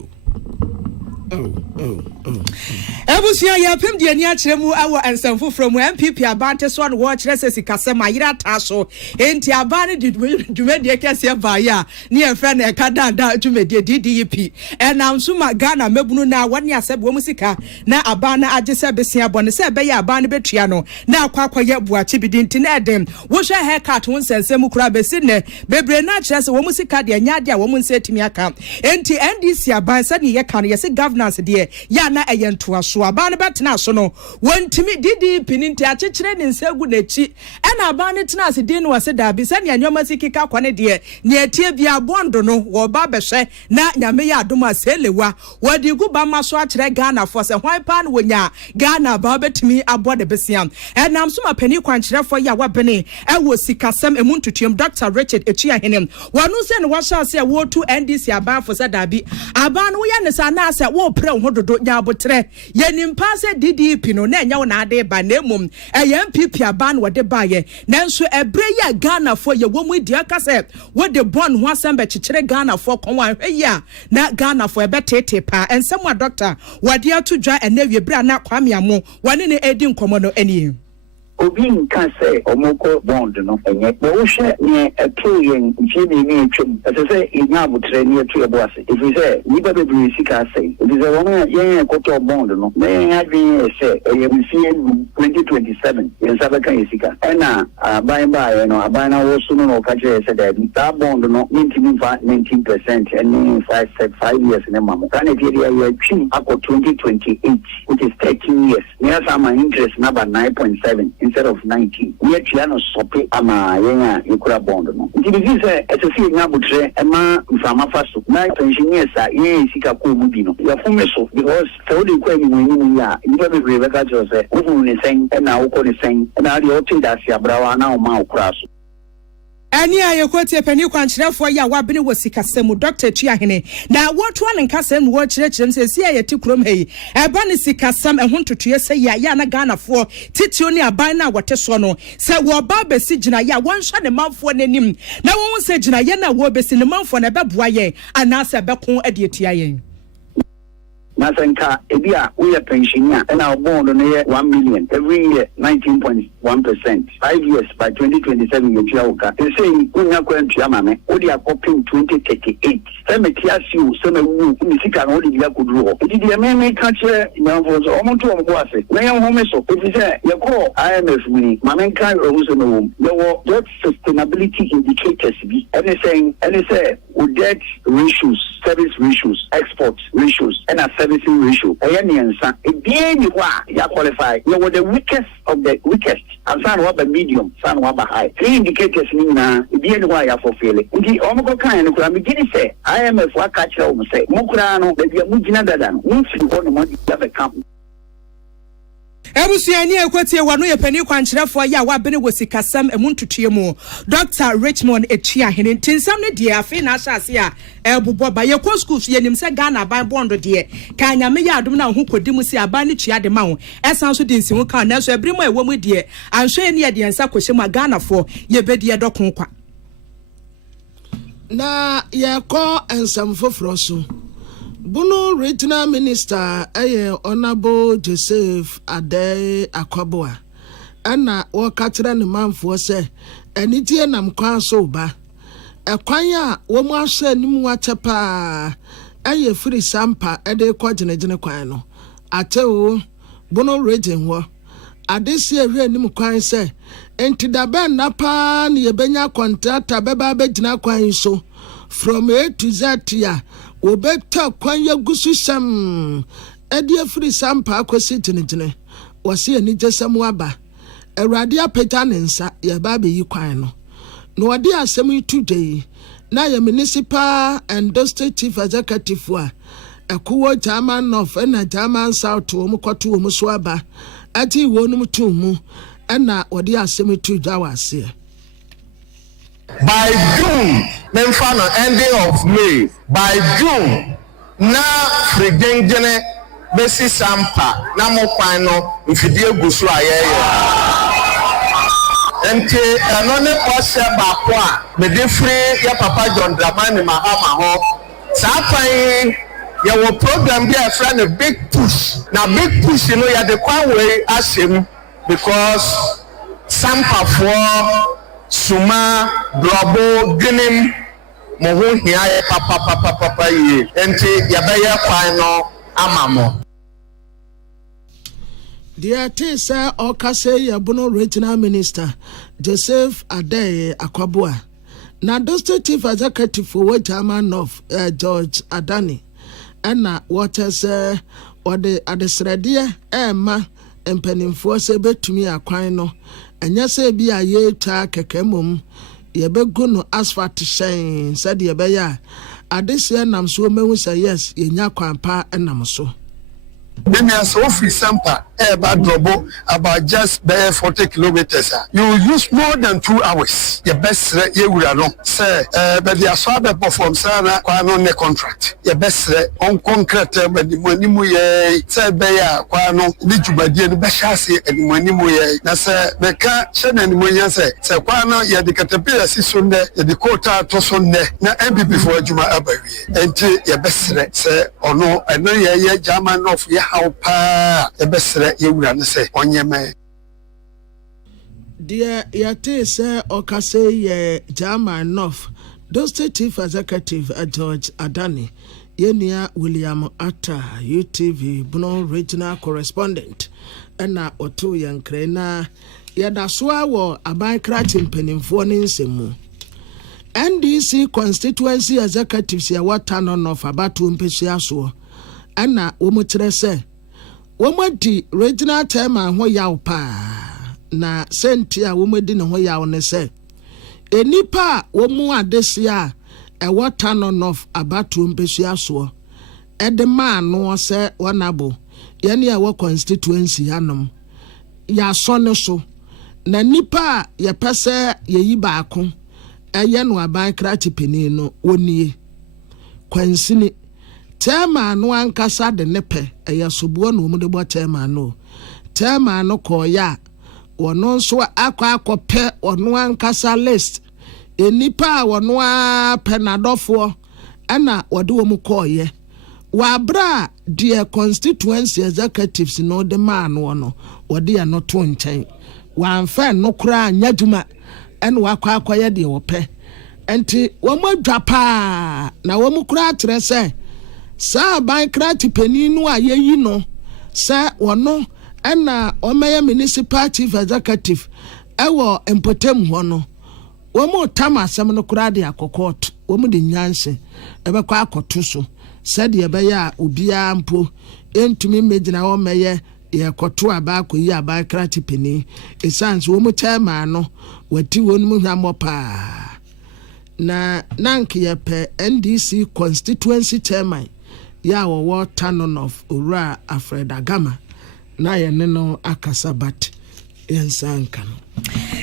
Ebusia ya pem de ani akire mu awo ansamfo from MPP abante so no wo kire se sikase mayira taso enti abane de dwumede kese ba ya ne efre na eka dada dwumede DDP enam so ma Ghana mabunu na wone asebe mu sika na abane agese besia bone se be ya abane betua no na akwakwaye buachi bidinti na edem wo hwe haircut won sensem kura besi ne bebre na akire se wo mu sika de anya de a wo mu nsetimi aka enti NDC aban se ne ye kan ye se governance de ya na eyentoa so aba ne betena so no wontimi DDP ninti akekere ne nsegu nachi ena aba ne tena ase din no wase dabi se ne anyoma sikika kwane de ne atie bia bondo no wo ba behwe na nyame ya adom aselewa wodi guba maso akere Ghana for se hwan pa no wonya Ghana ba betimi abode besiam enam so mapani kwankere for ya wabene ewo sikasem emuntutuem Dr. Richard Echiahenem wonu se ne washa se wo to NDC aba for se dabi aba no ya ne sa na se wo pre ho dodo nya botre ye nimpa se DDP no na nya wo na ade ba na mum MPP aba no de ba ye nanso ebre ya Ghana for ye wo mu di aka se wo de bon ho asem be kikire Ghana for konwa hweya na Ghana for ebe tete pa ensem wa doctor wade atodwa enawie bra na kwame amo wane ne edi nkomo no eni obi nka se omoko bond no enye bo hwe ne atoyen nchini ni etwem ese inya abutre ni etu ebo ase if say ni ba bebre sika say if say wono yen koto bond no na yen adwen se eyemsie 2027 yen sabaka sika ena aban ba ye no aban na wo sunu no ka je se da bond no 19% and 5 years ne mamo kana tie ya twi akọ 2028 which is 13 years near some interest number 9.7 instead of 19. We actually no sope ama yenya ikura bond no. Nti bi say SSC nya butre ema mfama faso. Na engineers a yen sika ko mu bi no. Ya fume so because so dey kwa ni mu ya. Ni ba be be ka jo say wo ne sen na wo ko ne sen na dey o te da sia brawa na o ma okura so. Ani a yekotie pani kwankyerefo ya wabene wo sikasemu Dr. Chiahene na woto an nkasem wo kyerɛkyerɛm sɛ si ayeti krom hei eba ne sikasam ɛho ntotoye sɛ ya na Ghanafoɔ titio ne aban na wote so no sɛ wo ba besi gyina ya wonhwa ne manfoɔ nanim na won sɛ gyina ye na wo besi ne manfoɔ na bɛboa yɛn anaasɛ bɛko ade atua yɛn Nasenka ebia we are pensioner and our bond no 1 million every year 19.1%. 5 years by 2027 you tiawoka. They say unya kwentua mame odi akopim 2038. Say me tiasiu say me wu ni sika no odi bia koduro. Edi de me ka che nyamfo so omonto ombo ase. Na yan home so if say ye call IMF money mame kan ro so no wom. There that sustainability indicators bi. Any say debt ratios, service ratios, export ratios and a servicing ratio. Ayansa again you qualify. You were the weakest of the weakest. And some were medium, some were high. 3 indicators na again why you fulfill it. The omoko kind of begin say IMF wa catch you say Mukrano the mujina dadan. Munsi on money have a camp. Ebusuani ekwotie wano ye pani kwankyerefo ya wabene wo sikasam emuntutuye mu Dr. Richmond Echiahene tinsam ne de afi na asase a ebobɔ ba ye ko school ye nim se Ghana ban bondo de ka nyame ya adom na ho kodi mu si aban ne tua de ma ho esan so de nsi ho ka na so ebrimu ewo mu de anhwe ne ye de nsa kohye mu Ghana fo ye bedi ye dokon kwa na ye ko ensam foforo so Bono Regional Minister Honorable Joseph Ade Akwaboa ana wakatira ne manfo se enitie nam kwan so ba ekwan a wo mu ahye nim wachepa free sampa ede ko genegene kwan no ateo Bono Region wo adesi ehwe nim kwan se entidabe na pa ne yebenya contractor beba begina kwan so from A to Z ya Obeta kwanya gusu sam edi free sampa akwesi tinitine wase ani jesam waba awrade apeta ne nsa ye ba be yi kwan no no wade asem today na ye municipal and district chief executive a ekowo German North na German South wo mkoto wo so aba ati wonum tumu na wade asem today wase by June, the ending of May, by June, na frigengene besi sampa na mo kwan no mfidie gusu ayeye. Ente anone kwase baako a me de free ya papa John Dramani Mahama ho. Sa kwan ye wo program bi a friend a big push. Na big push no ya de kwan we asem because sampa for Suma, Blobo, Guinim, Mohu, here, papa, ye, and take Yabaya Pino, Amamo. Dear Tessa or Kase Yabuno Regional Minister Joseph Ade Akwaboa. Now, District Chief Executive for German North George Adani. And now, what is or the Adesradia, Emma, and Penninforce to me a quino. And yes, be a ye ta kekemum, ye be good asphalt shine, said ye beya. At this year, nam so me say yes, ye nyakwa and nam so. Then as free sampa about drobo about just 40 kilometers. You will use more than 2 hours. Your best you will alone. Say, but the aswabe perform sana kwa no ne contract. Your best on concrete but the money mu ye say beya kwa no ni jubadie no be shase and money mu ye. Na say be ka shene ni mu ye say kwa no ye de caterpillar si sonde ye de quota to sonde na MPP for adwuma abawie. Enti your best say ono eno ye German of ye how pa e besre ye wura ne se onyeme dear yate say okase ye German North District Chief Executive George Adani yenia William Atta UTV Bono Regional Correspondent na oto yankre na yada so awo aban kratin penimfo ne nsemu NDC constituency executives ya watanon of abatu mpesi aso ana womutre se womadi regional chairman ho yaw pa na senti a womadi ne ho yaw ne se enipa womu adesia e watanon of abatu mpesi aso edema no se wanabo yene ya wo constituency hanom ya so ne so na nipa ye pese ye yi baako ɛyɛ no aban krati peni no wonie kwansini tema no ankasa de ne pɛ ɛyɛ sobuo no mu de bɔ tema no kɔya wɔno nso akɔ ɔno ankasa list enipa wɔno apɛ nadɔfoɔ ɛna wɔde wɔn kɔɔyɛ wabra deɛ constituency executives no de man no wɔde ya no to nkyɛn wanfɛ no kora nyaduma ɛna wakɔ akɔyɛ deɛ wɔpɛ enti wɔn adwa paa na wɔn kora atrɛ sɛ saa ban krati panin no a yɛyi no sɛ wɔno ɛna ɔmɛyɛ municipal chief executive ɛwɔ mpotem hɔ no wɔn tam asɛm no kora de akɔkɔɔt wɔn de nyanse ɛbɛkɔ akɔto so sɛdeɛ ɛbɛyɛ a obiara mpo ɛntumi mmegyina hɔ mɛyɛ yɛkɔto aba akɔyi aba krati panin ɛsiane sɛ wɔn chairman no wɔti wɔn mu hwamɔ paa na nanke yɛpɛ NDC constituency chairman yɛ a wɔwɔ Tanon of Owura Alfred Agama na yɛne no akasa bat yɛnsanka no.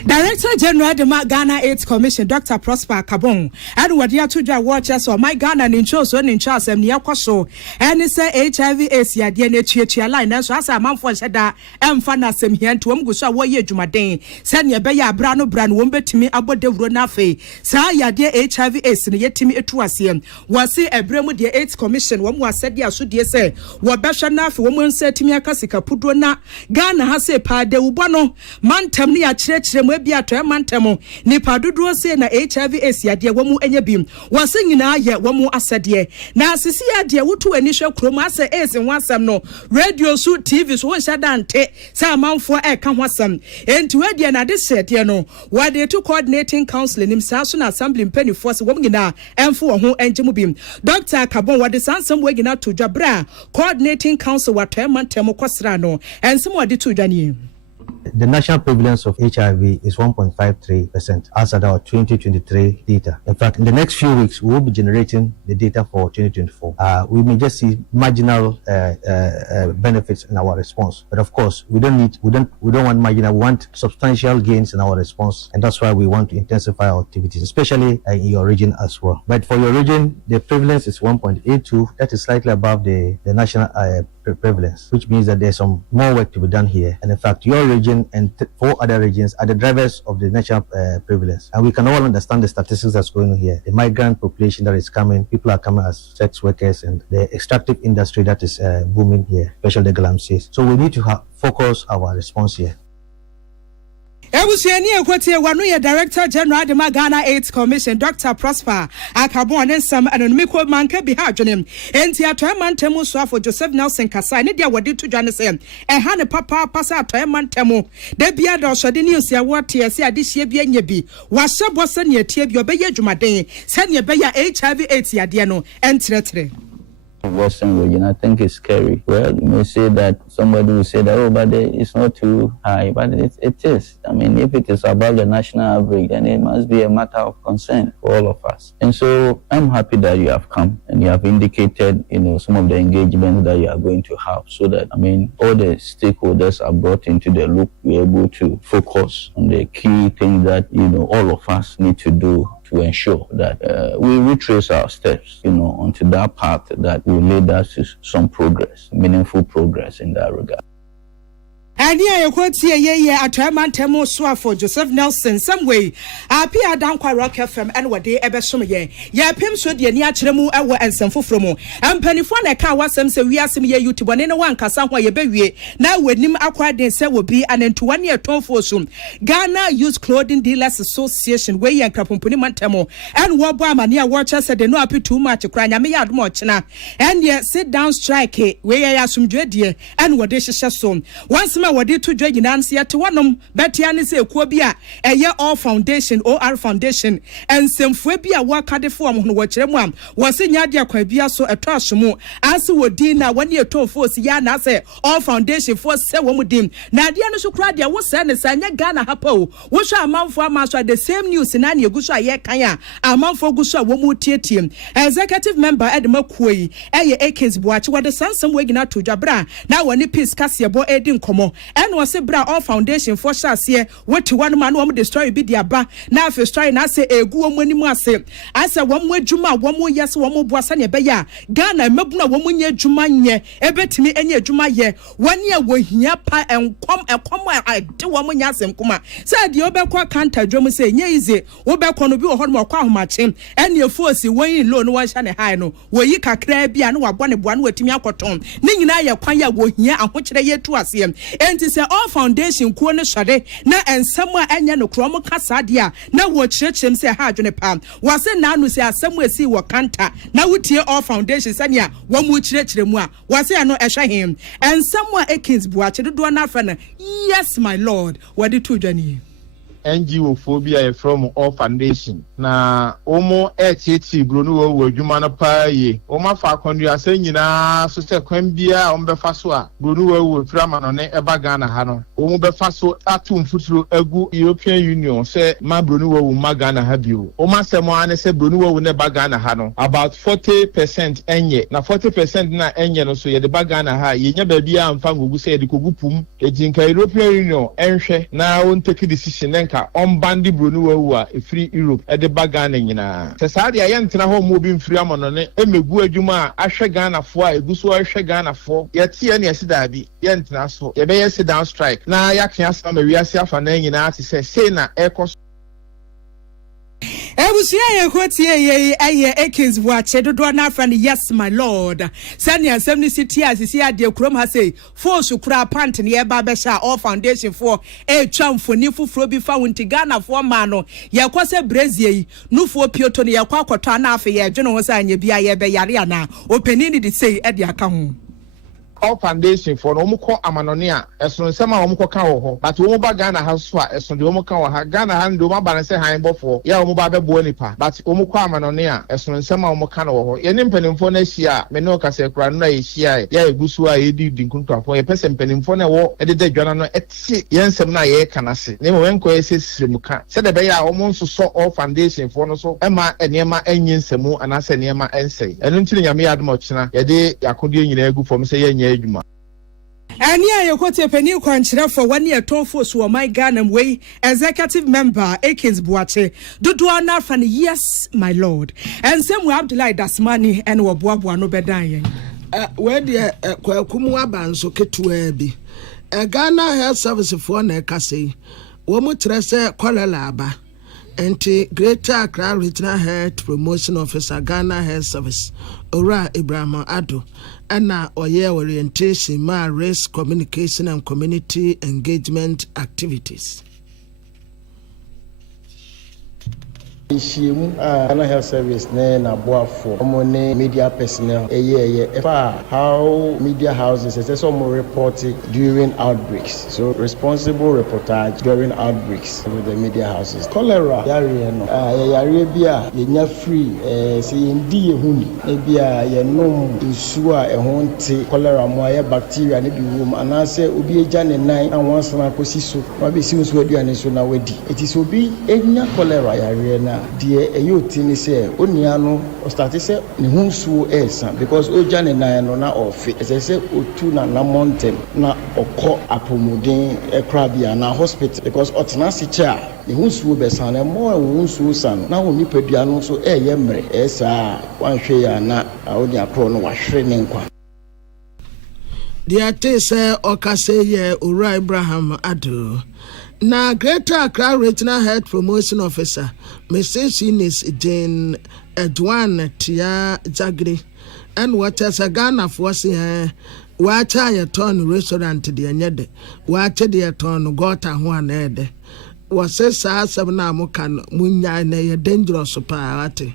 Director General de Ghana AIDS Commission Dr. Prosper Kabong and what you to do watchers or my Ghana and shows on in Charles and Yakoso and it's a HIV/AIDS ya DNA line and so as a man for Shada and Fanasem here to Umgusa Waye Jumadane send your Baya Brano Bran Wumbe to me about the Ronafe Sa ya dear HIV/AIDS and yet to me it was him was it a Bremo the AIDS Commission one was said ya should say what Bashanaf woman said to me Akasika Pudona Ghana has a pa de Ubano man temni a church bia mantemo nipa dodo se na HIV/AIDS ya de wamu enya bim wase nyina ye wamu asade na asisi ya de wotu ani hwe krom ase AIDS nwasam no radio so TV so wonhya dante sa amanfo e ka hwasam enti we de na de sede no wade to coordinating council nim sa so na assembly mpani force wom nyina emfo wo ho enjemu bim Dr. Kabon wade sansam we nyina to dwabra coordinating council wato mantemo kwasra no ensem wade to dwane. The national prevalence of HIV is 1.53% as at our 2023 data. In fact, in the next few weeks, we will be generating the data for 2024. We may just see marginal benefits in our response, but of course, we don't want marginal. We want substantial gains in our response, and that's why we want to intensify our activities, especially in your region as well. But for your region, the prevalence is 1.82. That is slightly above the national prevalence, which means that there's some more work to be done here. And in fact, your region and 4 other regions are the drivers of the national prevalence. And we can all understand the statistics that's going on here. The migrant population that is coming, people are coming as sex workers, and the extractive industry that is booming here, especially the galamseys. So we need to focus our response here. Ebusiani ekwotie wanu ye Director General de Ghana AIDS Commission Dr. Prosper Akabon and some anonymiko manka bi ha dwenem enti atoyamantemu soafo Joseph Nelson Kasai ne dia wodi to dwane se ha ne papa pasa atoyamantemu da bia da osode news ya wote ya se adehie bi anya bi wahye bose ne atie bi obeye dwumaden se ne beya HIV/AIDS yade no entretre. Western region, I think it's scary. Well, you may say that somebody will say that, oh, but it's not too high, but it is. I mean, if it is above the national average, then it must be a matter of concern for all of us. And so I'm happy that you have come and you have indicated, some of the engagement that you are going to have, so that, I mean, all the stakeholders are brought into the loop. We're able to focus on the key things that, all of us need to do to ensure that we retrace our steps, onto that path that will lead us to some progress, meaningful progress in that regard. And here you quote ye atoyamantemu soafo Joseph Nelson some way apia dankwa Rock FM and what they ebesom ye pim so de ni akyeremu ewo ensemfo fromo ampanifo na ka wasem se wiasem ye YouTube ne wan kasa ho ye bewie na wanim akwa den se wo bi anentuwa ne etonfo sum Ghana Youth Clothing Dealers Association we yan krapomponi mantemo and wo bo amane a wo cha se de no api too much kra nya me ya adom ochena and ye sit down strike we ya asumdwedie and wo de hyehye so once wadi to dwa nyinanse yete wonom betia ne se ekuo bi a eye All Foundation OR Foundation ensemfo bi a wakadefo am ho wo kyeremu am wo se nya de akwa bia so eto asomu ase wodi na wani etofo si ya na se All Foundation for se wo mudim na de no so kra de wo se ne sanya Ghana hapa o wo hwa amanfo amaso the same news na na eguso aye kan a amanfo guso wo mu tietiem executive member Edma Kuoi eye Akins Boachi wo de sansam we gina to dwabra na wani peace kasebo edi nkomo and was a bra all foundation for Shasia, what to one man woman destroy be the aba, now if you try and I say a good woman you must say. I said one more Juma, one more yes, one more Bossania Beya, Ghana, Mabuna, one year Jumanye, ebet me any Juma ye, 1 year when he and come I do one yas and kuma. Said the Obekwa can't drum say, easy, Obekwa be a hot more quah matching, and your force, when you loan one shiny high no, where you can crab and one with Timia Cotton, Nina ya kwanya wo hia ahokyere ye to asem enti se all foundation ko ne hwade na ensam anya no krom kasa dia na wo kyerkyerem se ha adwene pam wase na anu se asem esi wo kanta na wutie all foundation sania wo mu kyerkyeremu a wase ano ehwe him ensam Akins buache do na afa na yes my lord wadi to dwani NGO phobia from all foundation na omo HHC bronu wo adwuma no pa ye omo fa kwandua asa nyina so se kwan bia omo befa so a bronu wo firama no ne eba Ghana ha no omo befa so atum futuro agu European Union se ma bronu wo ma Ghana ha bio omo asemo ane se bronu wo ne ba Ghana ha no about 40% enye na 40% na enye no so ye de ba Ghana ha ye nya ba bia amfa ngogu se ye de kogu pum ejinka European Union enhwe na won take decision nenka on bandi bronu wa free Europe e de bagana nyina se saade ya ntena ho mo bi mfiri amono ne emegu adwuma a ahwe Ghana fo a eguso ahwe Ghana fo ye tie ne yesida bi ye ntena so ye be sit down strike na yakya sama wiase afa na nyina ate se na ekos Ebusia ye kwotie ye Akins buache dodo na friend yes my lord sani assembly city asisi ade krom ha say force kura pant ne eba be sha all foundation for e twamfoni fufuro bi fa wonti Ghana for ma no ye kwose Brazil yi nufo pioto ne ye kwakoto na afa ye dwene ho sa anya bia ye be yare ana openini de say e de aka ho all foundation for no mko amanone a esono nsema wo mko ka wo ho but wo ba Ghana ha so a esono de wo mka wo ha Ghana ha ndo ma balance han bofo ya wo ba bebo nipa but wo mko amanone a esono nsema wo mka na wo ho ye ne mpanimfo na hia me no ka se kura no ya hia ya egusu a ye di nkuntu afo ye pese mpanimfo na wo de de dwana no etie ye nsem na ye kana se ne mo wenko ye se sirimuka se de be ya wo mo nso so all foundation for no so ema enema enyi nsemu anase enema ensei eno ntiri nyame ya adom ochina ye de yakode nyina egu fom se ye adwuma ani ayokote pani kwankyerɛ for 1 year tonfo so my Ghana way executive member Akins buache dodo na fa yes my lord and Samuel Abdullahi Dasmani and woboaboa no bedan yen we de kwakumu abanso ketua bi Ghana Health Service for na kase wo mu trese kolala aba enti Greater Accra Regional Health Promotion Officer Ghana Health Service Ora Ibrahim Ado ana oye orientation ma race communication and community engagement activities. Ishimu Ghana Health Service na boafo omone media personnel how media houses is some reporting during outbreaks, so responsible reportage during outbreaks with the media houses. Cholera yare no yare bia yenya free se yendi ehuni e bia ye nom nsu a ehonte cholera mo aye bacteria ne bi wom anase obi eja ne nan na wansana kosi so ma be si nsu aduane so na wadi it is obi enya cholera yare na die eyoti ni se onia no o start se ne hunsuo esa because oja ne nan no na ofe se otu na mountain na okọ apomuden ekrabia na hospital because otena si cha ne hunsuo besan na mo hunsuo san na oni padua no so eye mre esa wanhwe ya na oni akro no wahwe ne nkwa dia te se okase ye Ura Ibrahim Ado na Greater Accra Regional Health Promotion Officer Mrs. Ines Jane Edwan Tia Jagri and what as a Ghana for say watch a ton restaurant the anyade watch the ton got a one ede was says 7 amokan munya na dangerous party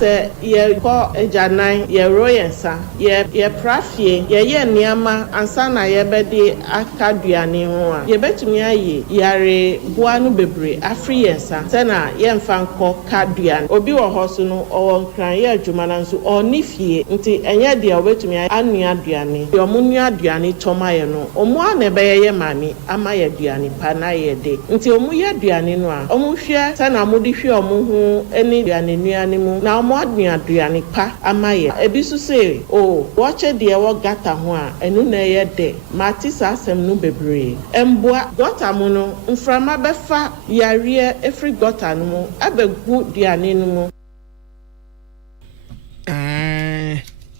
se ye ko ejanan ye royensa ye prafie ye niama ansa na ye bede akaduane ho a ye betumi aye yare boanu bebre afriyensa se na ye mfa nko kaduane obi wo hoso no owo nkran ye adwuma na nso oni fie nti enye de obetumi anua aduane ye omunua aduane toma ye no omu ana be ye mami ama ye aduane pa na ye de nti omu ye aduane no a omu hwe se na mudi hwe omu ho eni aduane nuane mu na na ɔmo aduane pa ama yɛ ebi so say o wɔkyɛ deɛ wɔ gata ho a ɛno na ɛyɛ dɛ mate saa asɛm no bebree mboa gɔta mu no mframa bɛfa yareɛ efiri gɔta no mu abɛgu duane no mu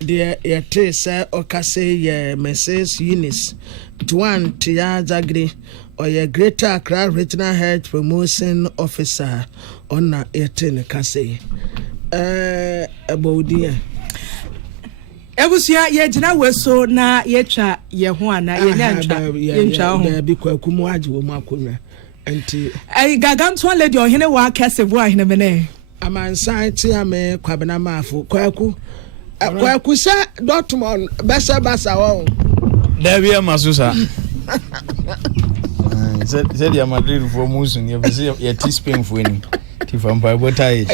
deɛ yɛte sɛ ɔkase yɛ Mrs. Eunice Tuan Tia Zagre ɔyɛ Greater Accra Regional Health Promotion Officer ɔna yɛte ne kase ɛbɔwudiɛ Ebusia ye gyina weso na yetwa ye ho ana ye ntwa ho bi kwaku mu agye wo mu akonwa enti gaganto lady ohene wa kase bo ahene mene amansan ti ame kwabena mafo kwaku sɛ Dortmund bɛsɛ basa wo Davi amasusa said ya Madrid for musun ya bese ya Spain for ni ti fampa botai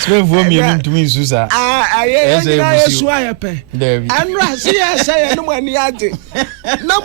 Spain for me to me susa aye ya su ayepe anra se ya no mani ade na